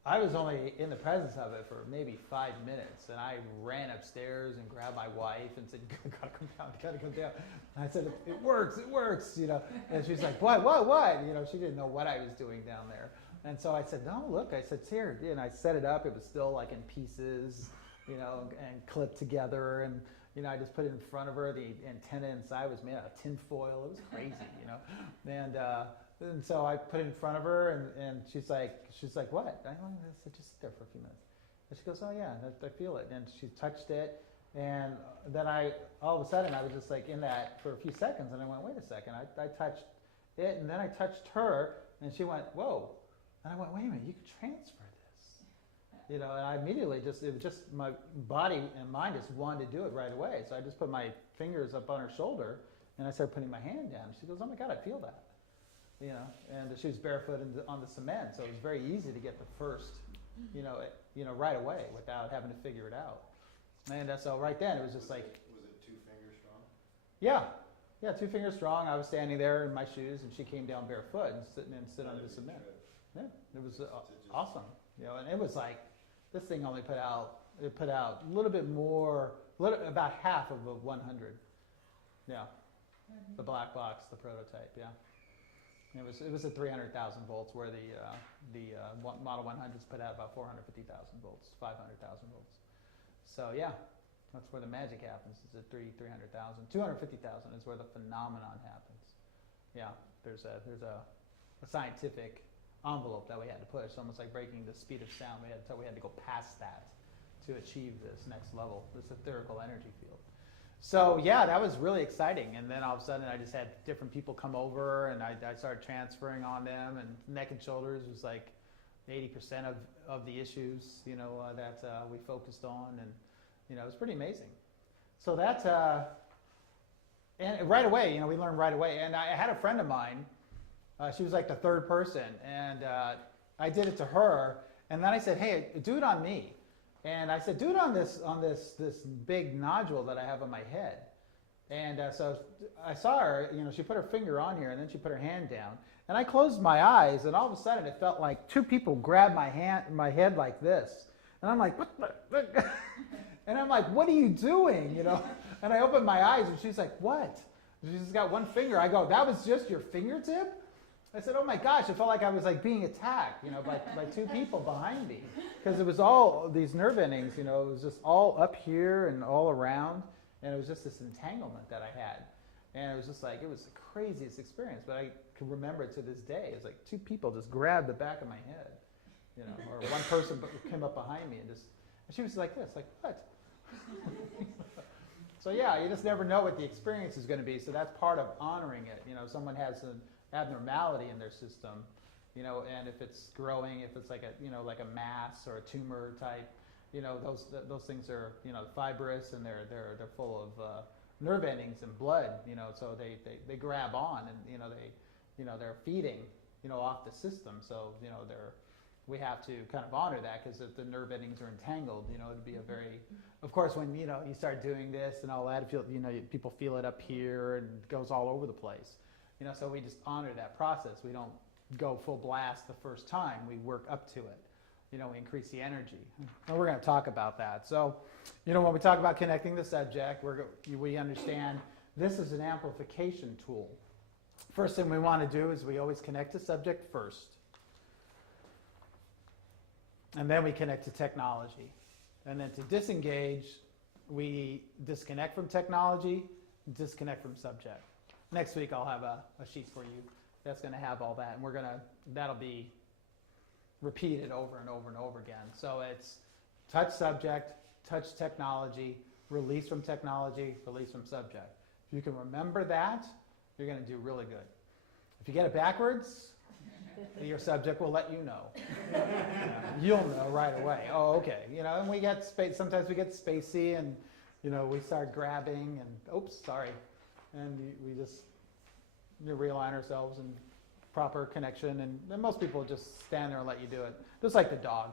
I was only in the presence of it for maybe 5 minutes. And I ran upstairs and grabbed my wife and said, you gotta come down, you gotta come down. And I said, it works, And she's like, what? She didn't know what I was doing down there. And so I said, no, look, I said, it's here. And I set it up. It was still like in pieces, and clipped together. And, I just put it in front of her. The antenna inside was made out of tin foil. It was crazy, And so I put it in front of her, and she's like, what? I said, just sit there for a few minutes. And she goes, oh yeah, I feel it. And she touched it, and then all of a sudden, I was just like in that for a few seconds, and I went, wait a second. I touched it, and then I touched her, and she went, whoa. And I went, wait a minute, you could transfer this. And I immediately it was just my body and mind just wanted to do it right away. So I just put my fingers up on her shoulder, and I started putting my hand down. She goes, oh my God, I feel that. And she was barefoot on the cement, so it was very easy to get the first, right away without having to figure it out. And so right then, it was just like. Was it 2 fingers strong? Yeah, 2 fingers strong. I was standing there in my shoes, and she came down barefoot and sit on the cement. Yeah, it was awesome. And it was like, this thing only put out a little bit more, about half of a 100. Yeah, the black box, the prototype. Yeah. It was at 300,000 volts, where the Model 100s put out about 450,000 volts, 500,000 volts. So yeah, that's where the magic happens. Is at 300,000, 250,000 is where the phenomenon happens. Yeah, there's a scientific envelope that we had to push, almost like breaking the speed of sound. We had to go past that to achieve this next level, this etherical energy field. So yeah, that was really exciting. And then all of a sudden, I just had different people come over, and I started transferring on them. And neck and shoulders was like 80% of the issues, that we focused on, and it was pretty amazing. So that's and right away, we learned right away. And I had a friend of mine. She was like the third person, and I did it to her. And then I said, hey, do it on me. And I said, do it on this big nodule that I have on my head. And so I saw her, she put her finger on here, and then she put her hand down. And I closed my eyes, and all of a sudden it felt like 2 people grabbed my head like this. And I'm like, what the? And I'm like, what are you doing? And I opened my eyes, and she's like, what? She's just got one finger. I go, that was just your fingertip? I said, oh my gosh, it felt like I was like being attacked, by 2 people behind me. Because it was all these nerve endings, it was just all up here and all around. And it was just this entanglement that I had. And it was just like, it was the craziest experience. But I can remember it to this day. It's like 2 people just grabbed the back of my head, or one person came up behind me and she was like this, like, what? So yeah, you just never know what the experience is going to be. So that's part of honoring it. Someone has an abnormality in their system, and if it's growing, if it's like a mass or a tumor type, those things are fibrous, and they're full of nerve endings and blood, so they grab on, and they're feeding off the system, so we have to kind of honor that, because if the nerve endings are entangled, it'd be a very, of course, when you start doing this and all that, people feel it up here, and it goes all over the place. So we just honor that process. We don't go full blast the first time. We work up to it. We increase the energy. And we're going to talk about that. So, when we talk about connecting the subject, we understand this is an amplification tool. First thing we want to do is we always connect to subject first. And then we connect to technology. And then to disengage, we disconnect from technology, disconnect from subject. Next week I'll have a sheet for you that's going to have all that, and that'll be repeated over and over and over again. So it's touch subject, touch technology, release from technology, release from subject. If you can remember that, you're going to do really good. If you get it backwards, your subject will let you know. You'll know right away. Oh, okay. And we get sometimes we get spacey, and we start grabbing and oops, sorry, and we just realign ourselves and proper connection, and most people just stand there and let you do it. Just like the dog,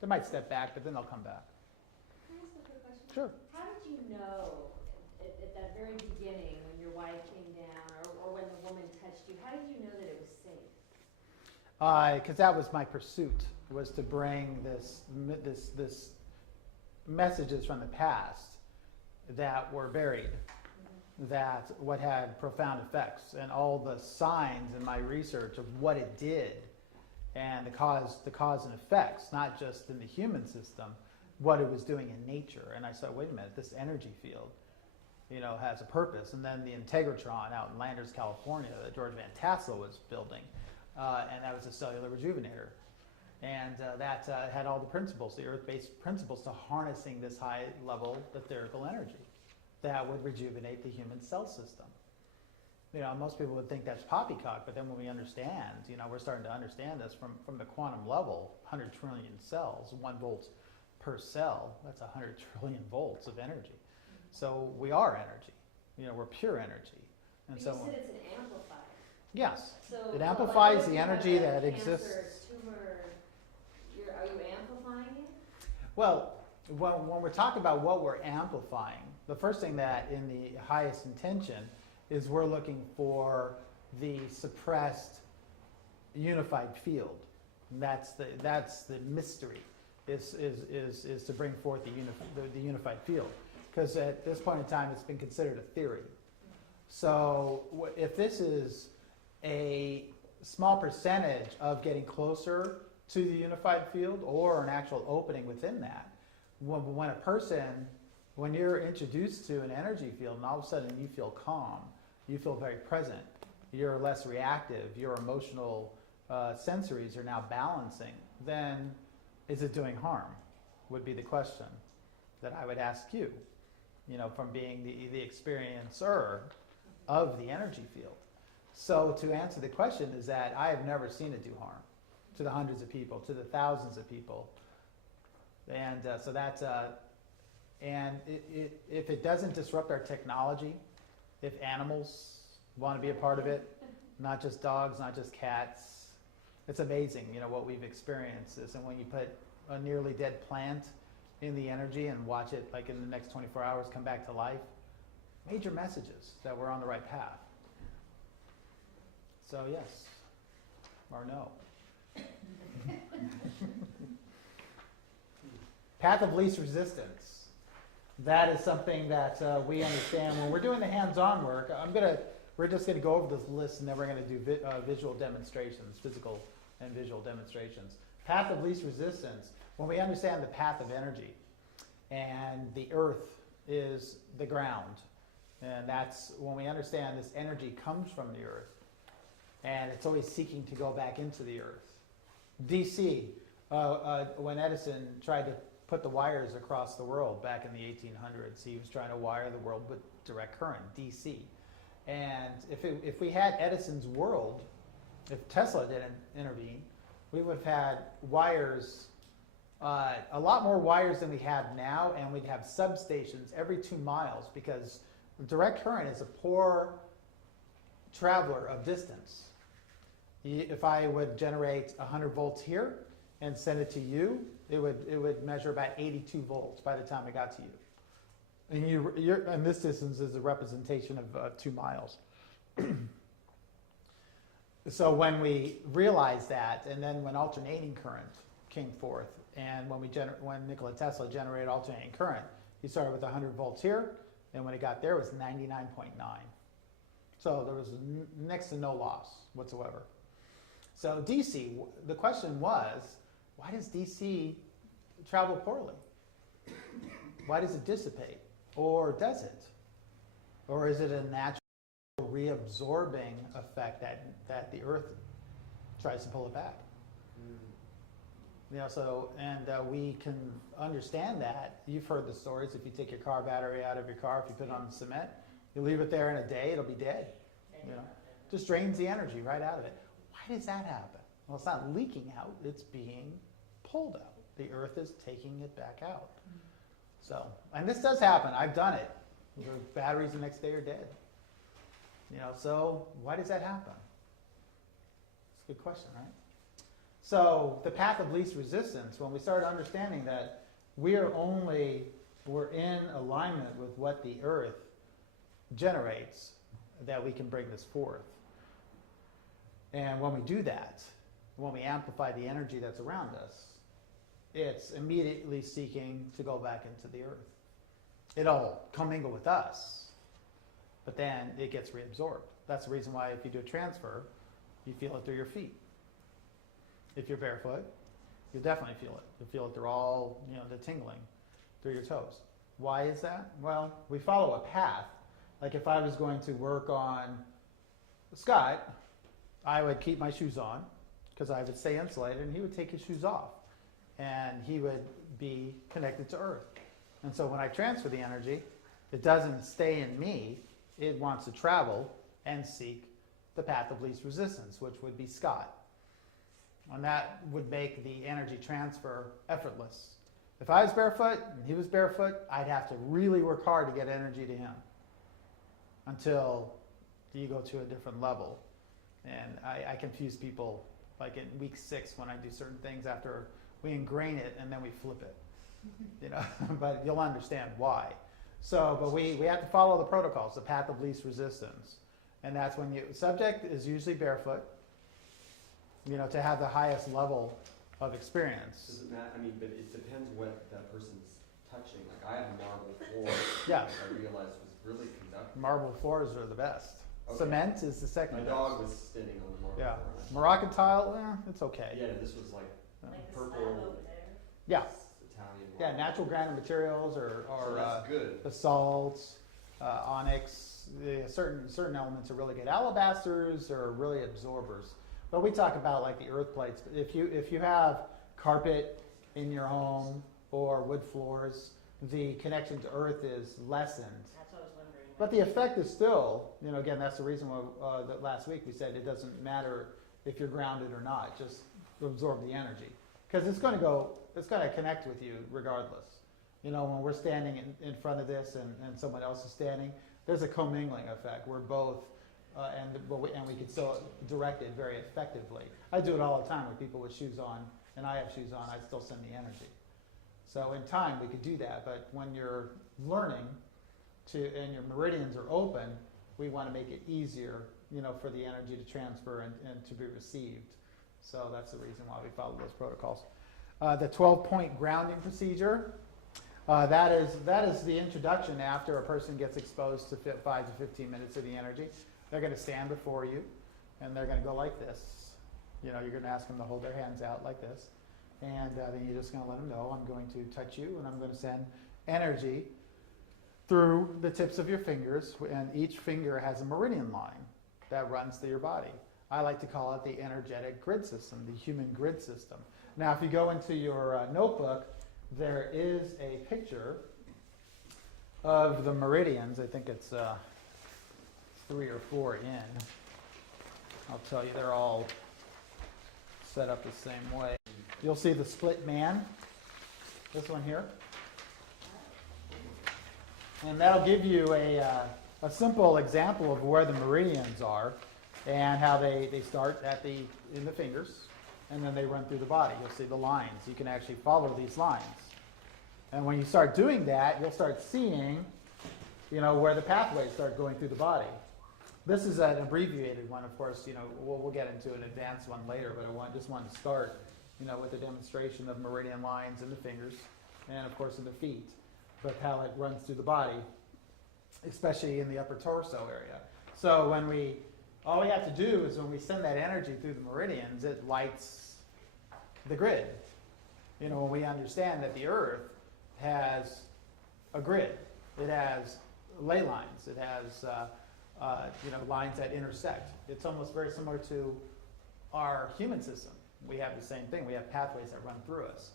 they might step back, but then they'll come back. Can I ask a quick question? Sure. How did you know at that very beginning when your wife came down or when the woman touched you, how did you know that it was safe? Because that was my pursuit, was to bring this messages from the past that were buried, that what had profound effects, and all the signs in my research of what it did, and the cause and effects, not just in the human system, what it was doing in nature. And I said, wait a minute, this energy field, has a purpose. And then the Integratron out in Landers, California, that George Van Tassel was building. And that was a cellular rejuvenator. And that had all the principles, the earth-based principles to harnessing this high-level etherical energy that would rejuvenate the human cell system. Most people would think that's poppycock, but then when we understand, we're starting to understand this from the quantum level, 100 trillion cells, 1 volt per cell, that's 100 trillion volts of energy. So we are energy. We're pure energy. And But so you said it's an amplifier. yes. So, It amplifies the if you have energy a that cancer, exists. Tumor, are you amplifying it? Well, when we're talking about what we're amplifying, the first thing that in the highest intention is we're looking for the suppressed unified field. And that's the mystery, is to bring forth the unified field. Because at this point in time, it's been considered a theory. So if this is a small percentage of getting closer to the unified field or an actual opening within that, when you're introduced to an energy field and all of a sudden you feel calm, you feel very present, you're less reactive, your emotional sensories are now balancing, then is it doing harm? Would be the question that I would ask you, from being the experiencer of the energy field. So to answer the question is that I have never seen it do harm to the hundreds of people, to the thousands of people. And so that's, if it doesn't disrupt our technology, if animals want to be a part of it, not just dogs, not just cats, it's amazing, what we've experienced is, and when you put a nearly dead plant in the energy and watch it, like in the next 24 hours, come back to life, major messages that we're on the right path. So yes, or no. Path of least resistance. That is something that we understand when we're doing the hands-on work. We're just going to go over this list, and then we're going to do visual demonstrations, physical and visual demonstrations. Path of least resistance. When we understand the path of energy, and the earth is the ground, and that's when we understand this energy comes from the earth, and it's always seeking to go back into the earth. DC, when Edison tried to put the wires across the world back in the 1800s, he was trying to wire the world with direct current, DC. And if we had Edison's world, if Tesla didn't intervene, we would have had wires, a lot more wires than we have now, and we'd have substations every 2 miles, because direct current is a poor traveler of distance. If I would generate 100 volts here and send it to you, it would measure about 82 volts by the time it got to you. And this distance is a representation of 2 miles. So when we realized that, and then when alternating current came forth, and when Nikola Tesla generated alternating current, he started with 100 volts here, and when it got there, it was 99.9. So there was next to no loss whatsoever. So DC, the question was, why does DC travel poorly? Why does it dissipate? Or does it? Or is it a natural reabsorbing effect that the Earth tries to pull it back? You know, so, and we can understand that. You've heard the stories. If you take your car battery out of your car, if you put it on the cement, you leave it there in a day, it'll be dead. You know, just drains the energy right out of it. Why does that happen? Well, it's not leaking out, it's being pulled out. The Earth is taking it back out. So, and this does happen. I've done it. The batteries the next day are dead. You know, so why does that happen? It's a good question, right? So the path of least resistance, when we start understanding that we're in alignment with what the Earth generates, that we can bring this forth. And when we do that, when we amplify the energy that's around us, it's immediately seeking to go back into the Earth. It'll commingle with us, but then it gets reabsorbed. That's the reason why if you do a transfer, you feel it through your feet. If you're barefoot, you'll definitely feel it. You'll feel it through all, you know, the tingling through your toes. Why is that? Well, we follow a path. Like if I was going to work on Scott, I would keep my shoes on because I would stay insulated, and he would take his shoes off, and he would be connected to Earth. And so when I transfer the energy, it doesn't stay in me. It wants to travel and seek the path of least resistance, which would be Scott. And that would make the energy transfer effortless. If I was barefoot and he was barefoot, I'd have to really work hard to get energy to him until you go to a different level. And I confuse people, like in week 6 when I do certain things after we ingrain it and then we flip it. You know, but you'll understand why. So, but we have to follow the protocols, the path of least resistance. And that's when subject is usually barefoot, you know, to have the highest level of experience. Does it matter? I mean, but it depends what that person's touching. Like I have a marble floor, Yeah. which I realized was really conductive. Marble floors are the best. Okay. Cement is the second My best. dog was standing on the marble Yeah. floor. Moroccan tile, it's okay. Yeah, this was like Like the purple. slab over there. Yeah. Italian Yeah, marble. natural granite materials or So that's good. basalts, onyx, certain elements are really good. Alabasters are really absorbers. But we talk about like the earth plates. If you have carpet in your home or wood floors, the connection to earth is lessened. That's what I was wondering. But the effect is still, you know, again, that's the reason why that last week we said it doesn't matter if you're grounded or not, just absorb the energy. Because it's going to connect with you regardless. You know, when we're standing in front of this and someone else is standing, there's a commingling effect. We're both, and we can still direct it very effectively. I do it all the time with people with shoes on, and I have shoes on, I still send the energy. So in time we could do that, but when you're learning and your meridians are open, we want to make it easier, you know, for the energy to transfer and to be received. So that's the reason why we follow those protocols. The 12-point grounding procedure, that is the introduction after a person gets exposed to 5 to 15 minutes of the energy. They're going to stand before you, and they're going to go like this. You know, you're going to ask them to hold their hands out like this. And then you're just going to let them know, I'm going to touch you, and I'm going to send energy through the tips of your fingers, and each finger has a meridian line that runs through your body. I like to call it the energetic grid system, the human grid system. Now, if you go into your notebook, there is a picture of the meridians. I think it's 3 or 4 in. I'll tell you, they're all set up the same way. You'll see the split man, this one here. And that'll give you a simple example of where the meridians are and how they start in the fingers, and then they run through the body. You'll see the lines. You can actually follow these lines. And when you start doing that, you'll start seeing, you know, where the pathways start going through the body. This is an abbreviated one, of course. You know, we'll get into an advanced one later, but I just wanted to start, you know, with a demonstration of meridian lines in the fingers and, of course, in the feet, but how it runs through the body, especially in the upper torso area. So all we have to do is when we send that energy through the meridians, it lights the grid. When we understand that the Earth has a grid, it has ley lines, it has lines that intersect. It's almost very similar to our human system. We have the same thing. We have pathways that run through us.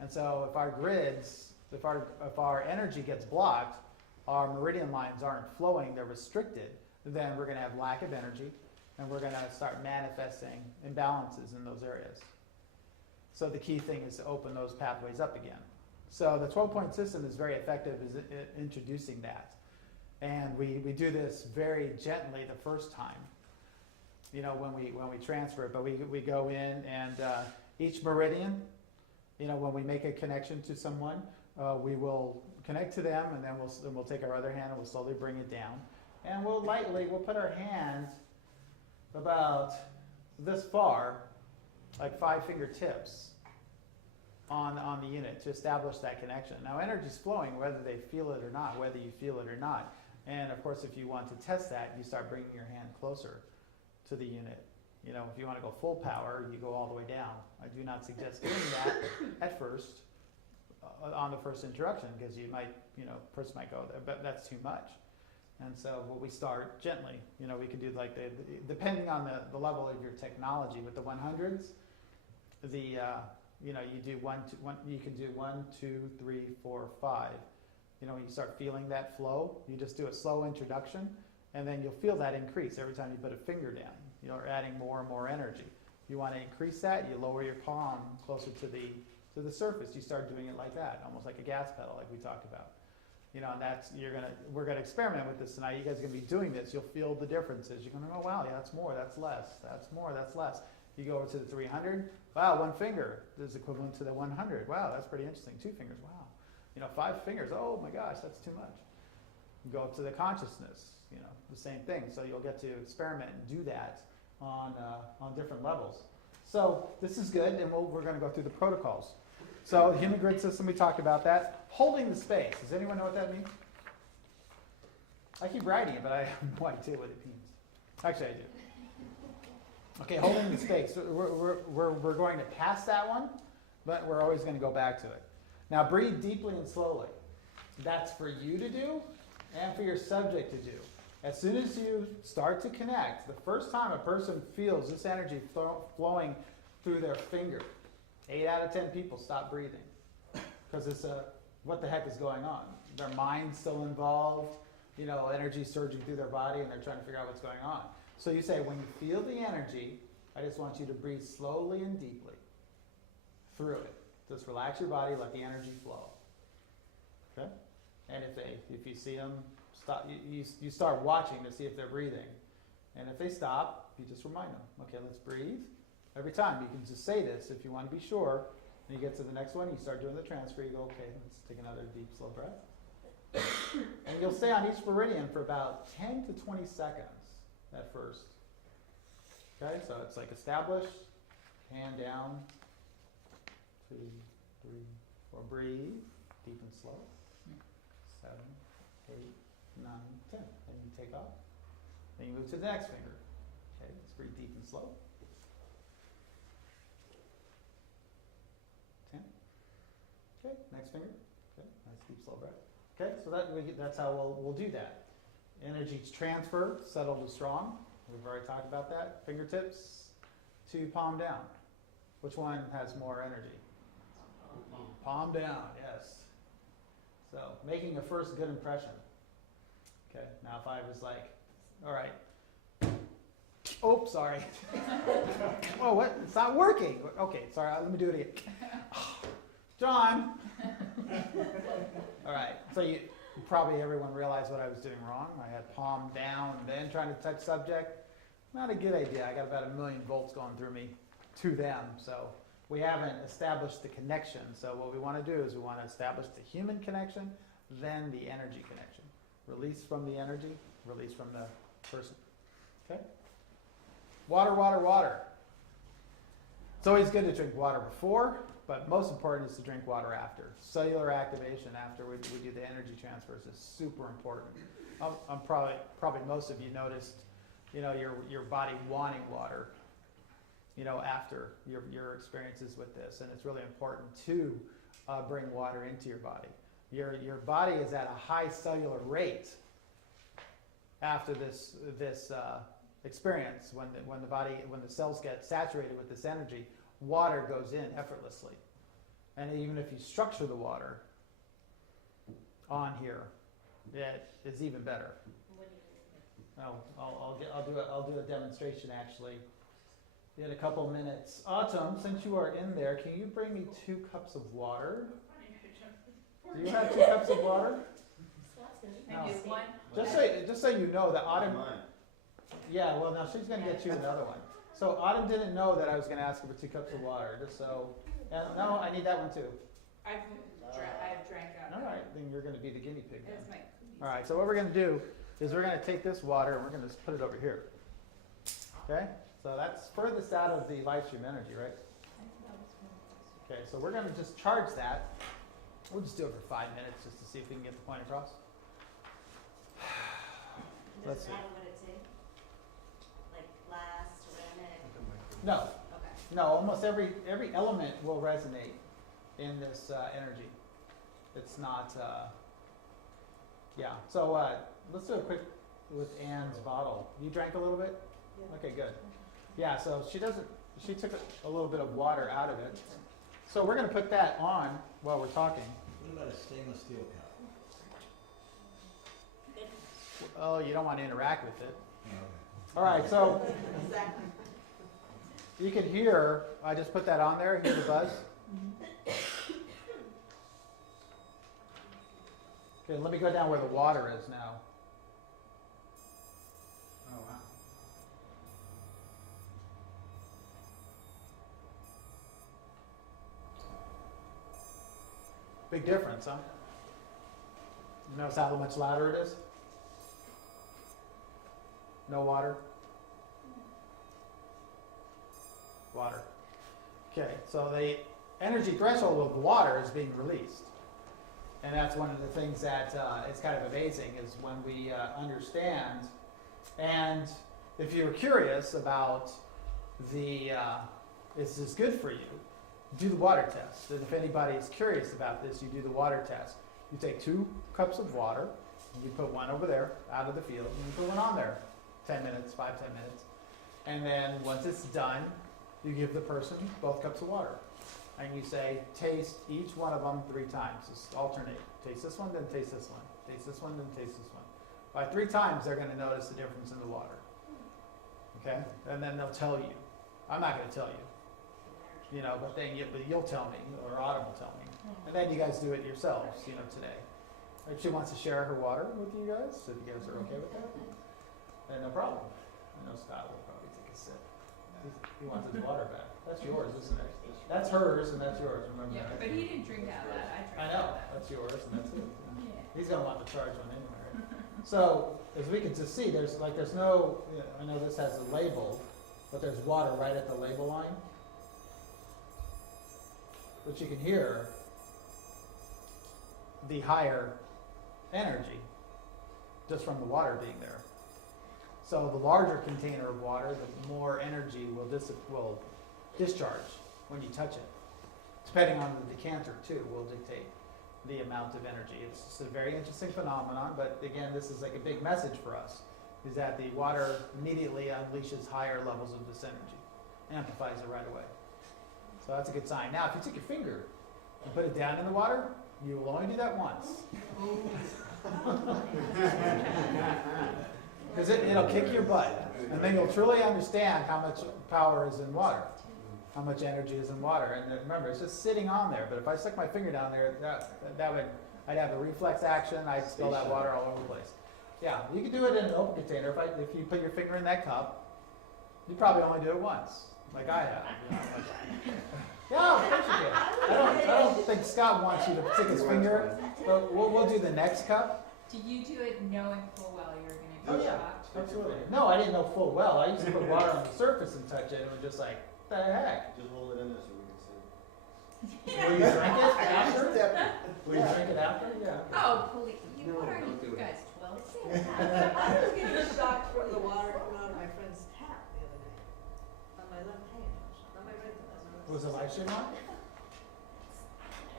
And so if our grids, if our energy gets blocked, our meridian lines aren't flowing, they're restricted, then we're going to have lack of energy, and we're going to start manifesting imbalances in those areas. So the key thing is to open those pathways up again. So the 12-point system is very effective in introducing that. And we do this very gently the first time, when we transfer it. But we go in and each meridian, when we make a connection to someone, we will connect to them, and then we'll take our other hand and we'll slowly bring it down. And we'll put our hand about this far, like 5 fingertips on the unit to establish that connection. Now energy's flowing whether they feel it or not, whether you feel it or not. And of course, if you want to test that, you start bringing your hand closer to the unit. If you want to go full power, you go all the way down. I do not suggest doing that at first, on the first introduction, because you might, person might go, but that's too much. And so we start gently. We can do like depending on the level of your technology. With the 100s, you do you can do 1, 2, 3, 4, 5. When you start feeling that flow, you just do a slow introduction, and then you'll feel that increase every time you put a finger down. You're adding more and more energy. You want to increase that, you lower your palm closer to the surface. You start doing it like that, almost like a gas pedal, like we talked about. And we're gonna experiment with this tonight. You guys are gonna be doing this. You'll feel the differences. You're gonna go, wow, yeah, that's more, that's less, that's more, that's less. You go over to the 300, wow, 1 finger is equivalent to the 100. Wow, that's pretty interesting. 2 fingers, wow. 5 fingers, oh my gosh, that's too much. You go up to the consciousness, the same thing. So you'll get to experiment and do that on different levels. So this is good, and we're going to go through the protocols. So the human grid system, we talked about that. Holding the space, does anyone know what that means? I keep writing it, but I have no idea what it means. Actually, I do. Okay, holding the space. We're going to pass that one, but we're always going to go back to it. Now breathe deeply and slowly. That's for you to do and for your subject to do. As soon as you start to connect, the first time a person feels this energy flowing through their finger, 8 out of 10 people stop breathing. Because it's what the heck is going on? Their mind's still involved, energy surging through their body, and they're trying to figure out what's going on. So you say, when you feel the energy, I just want you to breathe slowly and deeply through it. Just relax your body, let the energy flow. Okay? And if you see them stop, you start watching to see if they're breathing. And if they stop, you just remind them, okay, let's breathe. Every time, you can just say this if you want to be sure. And you get to the next one, you start doing the transfer, you go, okay, let's take another deep, slow breath. And you'll stay on each meridian for about 10 to 20 seconds at first. Okay, so it's like established, hand down, 2, 3, 4, breathe, deep and slow, 7, 8, 9, 10. Then you take off. Then you move to the next finger. Okay, let's breathe deep and slow. 10. Okay, next finger. Okay, nice deep slow breath. Okay, so that's how we'll do that. Energy transfer, subtle to strong. We've already talked about that. Fingertips to palm down. Which one has more energy? Palm down, yes. So making a first good impression. Okay, now if I was like, all right. Oh, sorry. Oh, what? It's not working. Okay, sorry, let me do it again. John. All right, so probably everyone realized what I was doing wrong. I had palm down, then trying to touch subject. Not a good idea. I got about 1,000,000 volts going through me to them. So we haven't established the connection. So what we want to do is we want to establish the human connection, then the energy connection. Release from the energy, release from the person. Okay? Water, water, water. It's always good to drink water before, but most important is to drink water after. Cellular activation after we do the energy transfers is super important. Probably most of you noticed your body wanting water, after your experiences with this. And it's really important to bring water into your body. Your body is at a high cellular rate after this experience. When the cells get saturated with this energy, water goes in effortlessly. And even if you structure the water on here, it is even better. What do you do? I'll do a demonstration actually in a couple minutes. Autumn, since you are in there, can you bring me 2 cups of water? Do you have 2 cups of water? Scott's gonna be Maybe nasty. one. Just so you know that Autumn. Mine. Yeah, well, now she's gonna get you another one. So Autumn didn't know that I was gonna ask her for 2 cups of water. Just so. No, I need that one too. I've drank out. All right, then you're gonna be the guinea pig then. That's my. All right, so what we're going to do is we're going to take this water and we're going to just put it over here. Okay? So that's furthest out of the Lifestream energy, right? Okay, so we're going to just charge that. We'll just do it for 5 minutes just to see if we can get the point across. Let's Does it see. matter what it's in? Like glass, ceramic? No, Okay. no, almost every element will resonate in this energy. It's not, yeah. So let's do a quick with Anne's bottle. You drank a little bit? Yeah. Okay, good. Yeah, so she took a little bit of water out of it. So we're going to put that on while we're talking. What about a stainless steel cup? Good. Oh, you don't want to interact with it. Okay. All right, so Exactly. you can hear, I just put that on there, hear the buzz. Okay, let me go down where the water is now. Oh, wow. Big difference, huh? You notice how much louder it is? No water? Water. Okay, so the energy threshold of water is being released. And that's one of the things that it's kind of amazing is when we understand. And if you're curious about is this good for you, do the water test. And if anybody is curious about this, you do the water test. You take 2 cups of water, and you put one over there out of the field, and you put one on there, 10 minutes, 5-10 minutes. And then once it's done, you give the person both cups of water. And you say, taste each one of them 3 times. Just alternate. Taste this one, then taste this one. Taste this one, then taste this one. By 3 times, they're going to notice the difference in the water. Okay? And then they'll tell you. I'm not going to tell you. But you'll tell me, or Autumn will tell me. And then you guys do it yourselves, today. If she wants to share her water with you guys, if you guys are okay with that, then no problem. I know Scott will probably take a sip. He wants his water back. That's yours, isn't it? That's hers and that's yours, remember Yeah, that? but he didn't drink out of that. I drank I out know, of that. that's yours and that's his. Yeah. He's gonna want to charge one anyway, right? So, as we can just see, there's no, I know this has a label, but there's water right at the label line. But you can hear the higher energy just from the water being there. So the larger container of water, the more energy will discharge when you touch it. Depending on the decanter too, will dictate the amount of energy. It's just a very interesting phenomenon, but again, this is like a big message for us, is that the water immediately unleashes higher levels of this energy, amplifies it right away. So that's a good sign. Now, if you take your finger and put it down in the water, you will only do that once. Because it'll kick your butt. And then you'll truly understand how much power is in water, how much energy is in water. And remember, it's just sitting on there. But if I stuck my finger down there, I'd have a reflex action. I'd spill that water all over the place. Yeah, you can do it in an open container. If you put your finger in that cup, you probably only do it once, like I have. Yeah, of course you can. I don't think Scott wants you to stick his finger, but we'll do the next cup. Do you do it knowing full well you're Oh, going to get yeah. shocked? Absolutely. No, I didn't know full well. I used to put water on the surface and touch it, and it was just like, the heck? Just hold it in there so we can see. Will you drink it after? Will you drink it after? Yeah. Oh, please. No, What are don't do you it. guys, bill? I was getting shocked from the water coming out of my friend's tap the other day, on my left hand, not my right hand. Was it Lifestream on?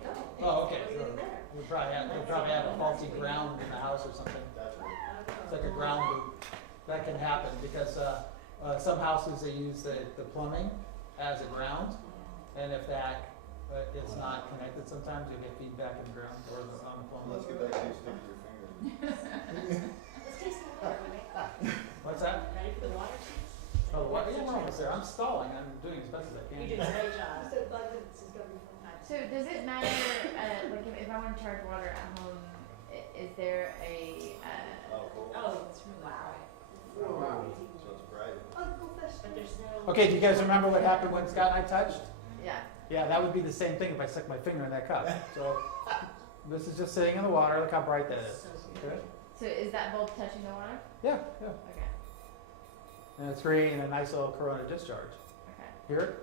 No. Oh, okay. It wasn't even there. We probably have a faulty ground in the house or something. That's right. I don't It's know. like a ground loop. That can happen because some houses, they use the plumbing as a ground. And if that, it's not connected, sometimes you'll get feedback in the ground or on the plumbing. Let's get back to you, stick your finger. Let's taste the water, right? What's that? Ready for the water sheets? Oh, what? Yeah, we're almost there. I'm stalling. I'm doing as best as I can. You did a great I job. said 5 minutes is gonna be fun. So does it matter, like if I wanna charge water at home, is there a, Oh, cool. Oh, It's really wow. bright. Oh, so it's bright. Uncle Fish. But there's no. Okay, do you guys remember what happened when Scott and I touched? yeah, Yeah, that would be the same thing if I stuck my finger in that cup. So this is just sitting in the water. Look how bright that is. So Good. so is that both touching the water? Yeah, yeah. Okay, And it's creating a nice little Corona discharge. okay. Hear it?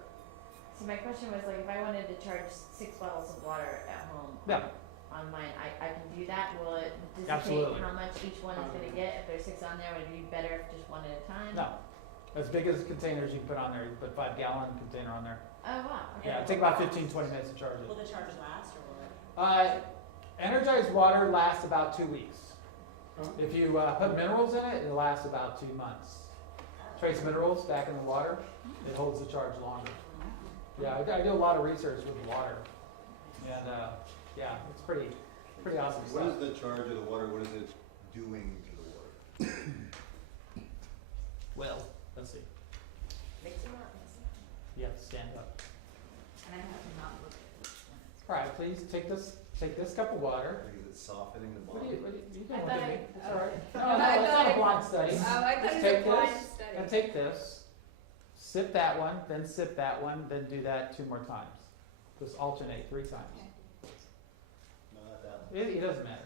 So my question was like, if I wanted to charge 6 bottles of water at home Yeah. on mine, I can do that? Will it dissipate Absolutely. how much each one is gonna get? If there's 6 on there, would it be better if just one at a time? No. As big as containers you can put on there. You can put 5-gallon container on there. Oh, wow, okay. Yeah, it'll take about 15-20 minutes to charge Will it. the charge last or will it? Energized water lasts about 2 weeks. If you put minerals in it, it'll last about 2 months. Trace minerals back in the water, it holds the charge longer. Yeah, I do a lot of research with water, and yeah, it's pretty awesome What stuff. is the charge of the water? What is it doing to the water? Well, let's see. Mix them up, mix them up. You have to stand up. And I have to not look at it when it's. All right, please take this cup of water. Like, is it softening the What bottom? do you I can look thought at me. I- It's all right. oh. No, I it's thought not a I- blind study. I Just take this and take this, sip that one, then sip that one, then do that 2 more times. Just alternate 3 times. No, not that one. It doesn't matter.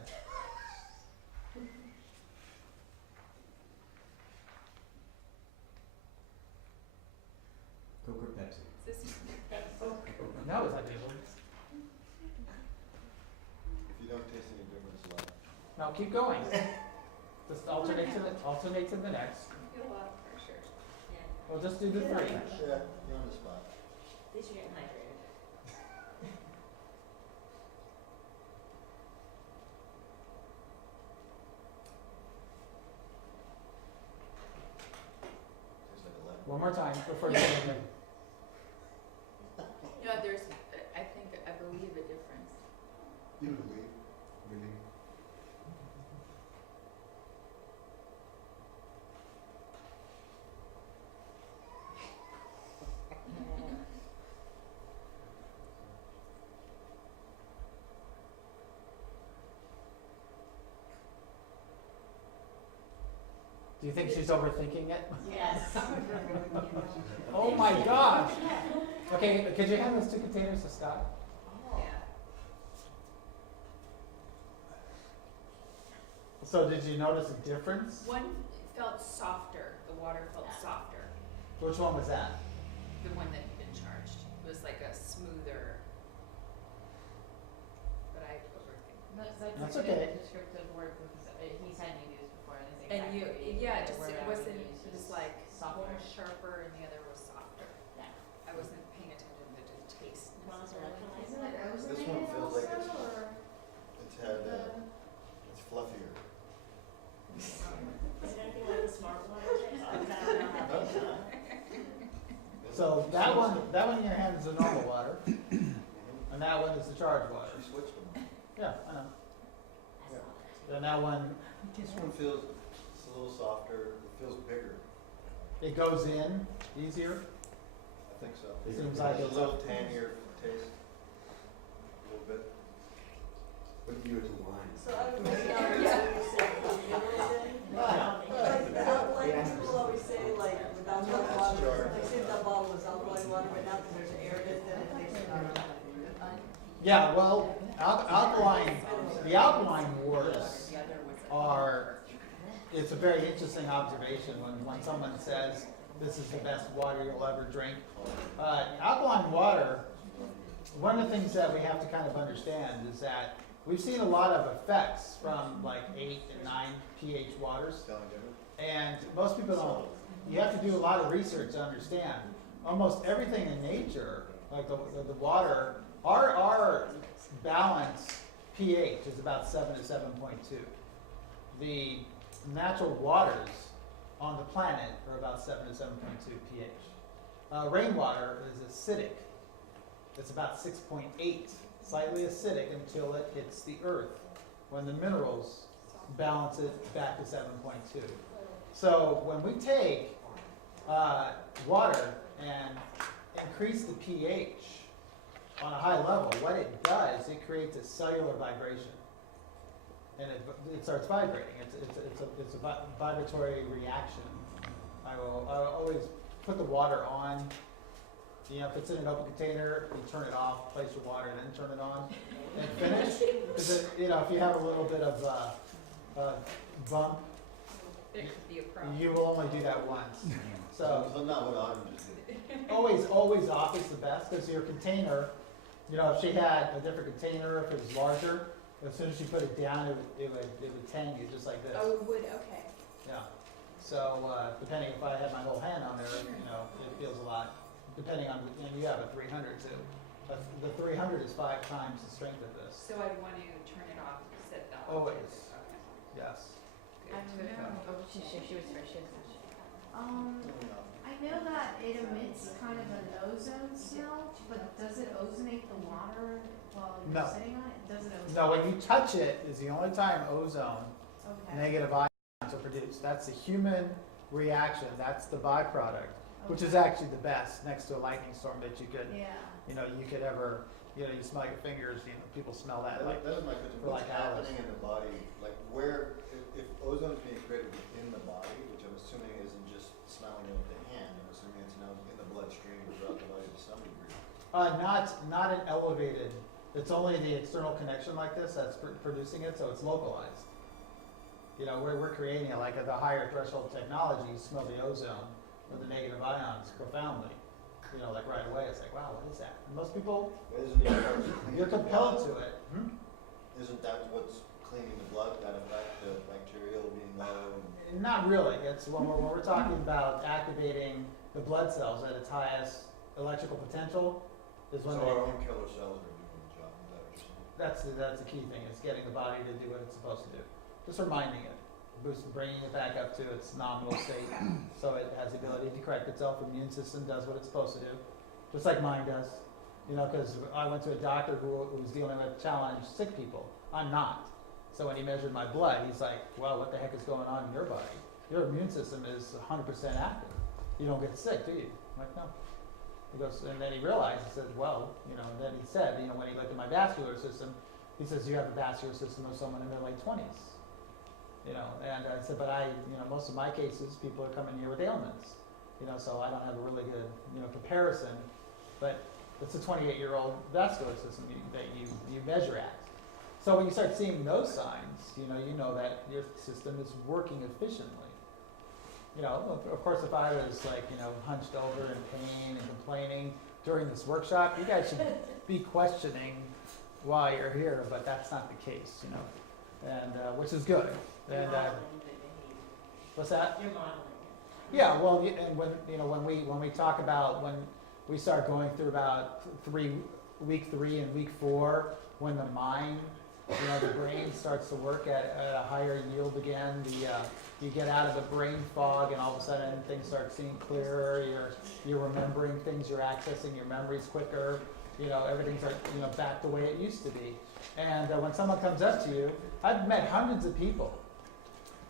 Coke or Pepsi? Now is that able? If you don't taste any difference, laugh. Now keep going. Just alternate to the next. Feel a lot of pressure. Yeah, We'll just do the 3. Yeah, you're on the spot. at least you're getting hydrated. Tastes like a lemon. One more time before you do anything. You know, there's, I believe a difference. You believe? Really? Do you think she's overthinking it? Yes. Oh my gosh. Okay, could you hand those 2 containers to Scott? Yeah. So did you notice a difference? One felt softer, the water felt softer, Which one was that? the one that had been charged. It was like a smoother, but I overthink. That's a okay. good descriptive word because he's had me used before and it's And you, exactly yeah, the just, word it I would wasn't, use it was is like softer. one was sharper and the other was softer. Yeah. I wasn't paying attention to the taste Well, it's necessarily. Isn't it This one ozonated feels like also, or It's had, it's fluffier. Is it anything like the smart water taste? I don't know how they do it. So that one in your hand is the normal water, Mhm. and that one is the charged water. She switched them. Yeah, I know. I saw that too. And that one, This one feels, it's a little softer, it feels bigger. it goes in easier. I think so. It seems like There's it's a little up- tangier taste. A little bit. What do you do to wine? So I was thinking, when you say put minerals in, like people always say like with alkaline water, they say that bottle is alkaline water, but not because there's air in it, then it makes it Yeah, well, the alkaline wars are, it's a very interesting observation when someone says this is the best water you'll ever drink. Alkaline water, one of the things that we have to kind of understand is that we've seen a lot of effects from like 8 and 9 pH waters. Telling different. And most people don't, you have to do a lot of research to understand. Almost everything in nature, like the water, our balanced pH is about 7 to 7.2. The natural waters on the planet are about 7 to 7.2 pH. Rainwater is acidic. It's about 6.8, slightly acidic until it hits the earth, when the minerals balance it back to 7.2. So when we take water and increase the pH on a high level, what it does, it creates a cellular vibration. And it starts vibrating. It's a vibratory reaction. I always put the water on. You know, if it's in an open container, you turn it off, place your water, and then turn it on, and finish. Because you know, if you have a little bit of bump, It could be a problem. you will only do that once. So So not what Autumn just did. always off is the best, because your container, you know, if she had a different container, if it was larger, as soon as she put it down, it would tang you just like this. Oh, it would, okay. Yeah. So depending if I had my whole hand on there, you know, it feels a lot. Depending on, and you have a 300 too. But the 300 is 5 times the strength of this. So I'd want to turn it off, set that. Always. Okay. Yes. I Good to don't know. know. I know that it emits kind of an ozone smell, but does it ozonate the water while you're No. sitting on it? Does it ozonate? No, when you touch it is the only time ozone, Okay. negative ions are produced. That's a human reaction. That's the byproduct, which is actually the best next to a lightning storm that you could, Yeah. you know, you could ever, you know, you smell your fingers, you know, people smell that like, That is my question. for What's like hours. happening in the body? Like where, if ozone is being created within the body, which I'm assuming isn't just smelling it with the hand, I'm assuming it's now in the bloodstream or throughout the body to some degree. not an elevated, it's only the external connection like this that's producing it, so it's localized. You know, we're creating it like at the higher threshold technology, you smell the ozone or the negative ions profoundly. You know, like right away, it's like, wow, what is that? And most people, Isn't it what's cleaning you're the compelled blood? to it. Hmm? Isn't that what's cleaning the blood, that effect, the bacterial being low? And Not really. It's when we're talking about activating the blood cells at its highest electrical potential is when so they, our own killer cells are doing the job, is that what you're saying? that's the key thing, is getting the body to do what it's supposed to do. Just reminding it, bringing it back up to its nominal state, so it has the ability to correct itself. The immune system does what it's supposed to do, just like mine does. You know, because I went to a doctor who was dealing with challenged sick people. I'm not. So when he measured my blood, he's like, well, what the heck is going on in your body? Your immune system is 100% active. You don't get sick, do you? I'm like, no. He goes, and then he realized, he said, well, you know, and then he said, you know, when he looked at my vascular system, he says, you have a vascular system of someone in their late 20s. You know, and I said, but most of my cases, people are coming here with ailments. You know, so I don't have a really good, you know, comparison. But it's a 28-year-old vascular system that you measure at. So when you start seeing those signs, you know that your system is working efficiently. You know, of course, if I was like, you know, hunched over in pain and complaining during this workshop, you guys should be questioning why you're here, but that's not the case, you know, and which is good. You're And modeling good behavior. what's that? You're modeling it. Yeah, well, and when we talk about when we start going through about week 3 and week 4, when the mind, you know, the brain starts to work at a higher yield again, you get out of the brain fog, and all of a sudden things start seeming clearer. You're remembering things, you're accessing your memories quicker. You know, everything's like, you know, back the way it used to be. And when someone comes up to you, I've met hundreds of people.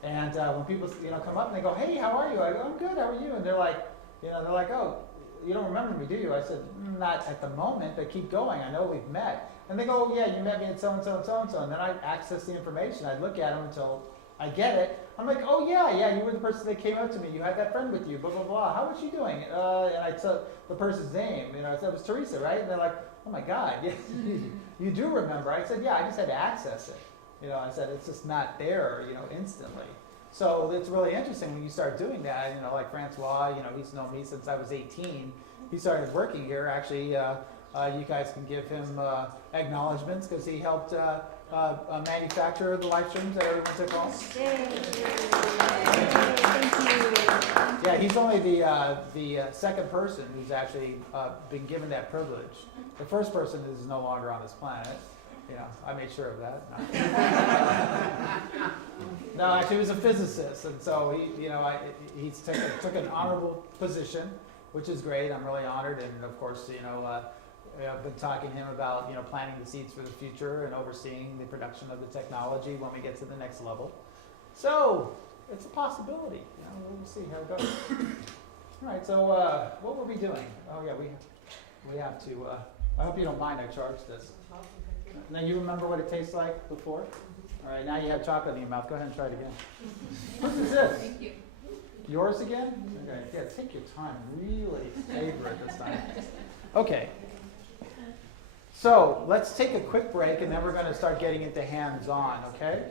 And when people, you know, come up and they go, hey, how are you? I go, I'm good, how are you? And they're like, oh, you don't remember me, do you? I said, not at the moment, but keep going. I know we've met. And they go, oh, yeah, you met me at so-and-so and so-and-so. And then I access the information. I look at them until I get it. I'm like, oh, yeah, you were the person that came up to me. You had that friend with you, blah, blah, blah. How was she doing? And I said the person's name. You know, I said, it was Teresa, right? And they're like, oh, my God, yeah, you do remember. I said, yeah, I just had to access it. You know, I said, it's just not there, you know, instantly. So it's really interesting when you start doing that. You know, like Francois, you know, he's known me since I was 18. He started working here. Actually, you guys can give him acknowledgments because he helped a manufacturer of the Lifestreams that everyone took home. Thank you. Yeah, he's only the second person who's actually been given that privilege. The first person is no longer on this planet. Yeah, I made sure of that. No, actually, he was a physicist, and so he took an honorable position, which is great. I'm really honored, and of course, I've been talking to him about planting the seeds for the future and overseeing the production of the technology when we get to the next level. So it's a possibility. We'll see how it goes. All right. So what were we doing? Oh yeah, we have to. I hope you don't mind. I charged this. Now you remember what it tastes like before? All right. Now you have chocolate in your mouth. Go ahead and try it again. What is this? Thank you. Yours again? Okay. Yeah. Take your time. Really savor it this time. Okay. So let's take a quick break, and then we're going to start getting into hands-on. Okay.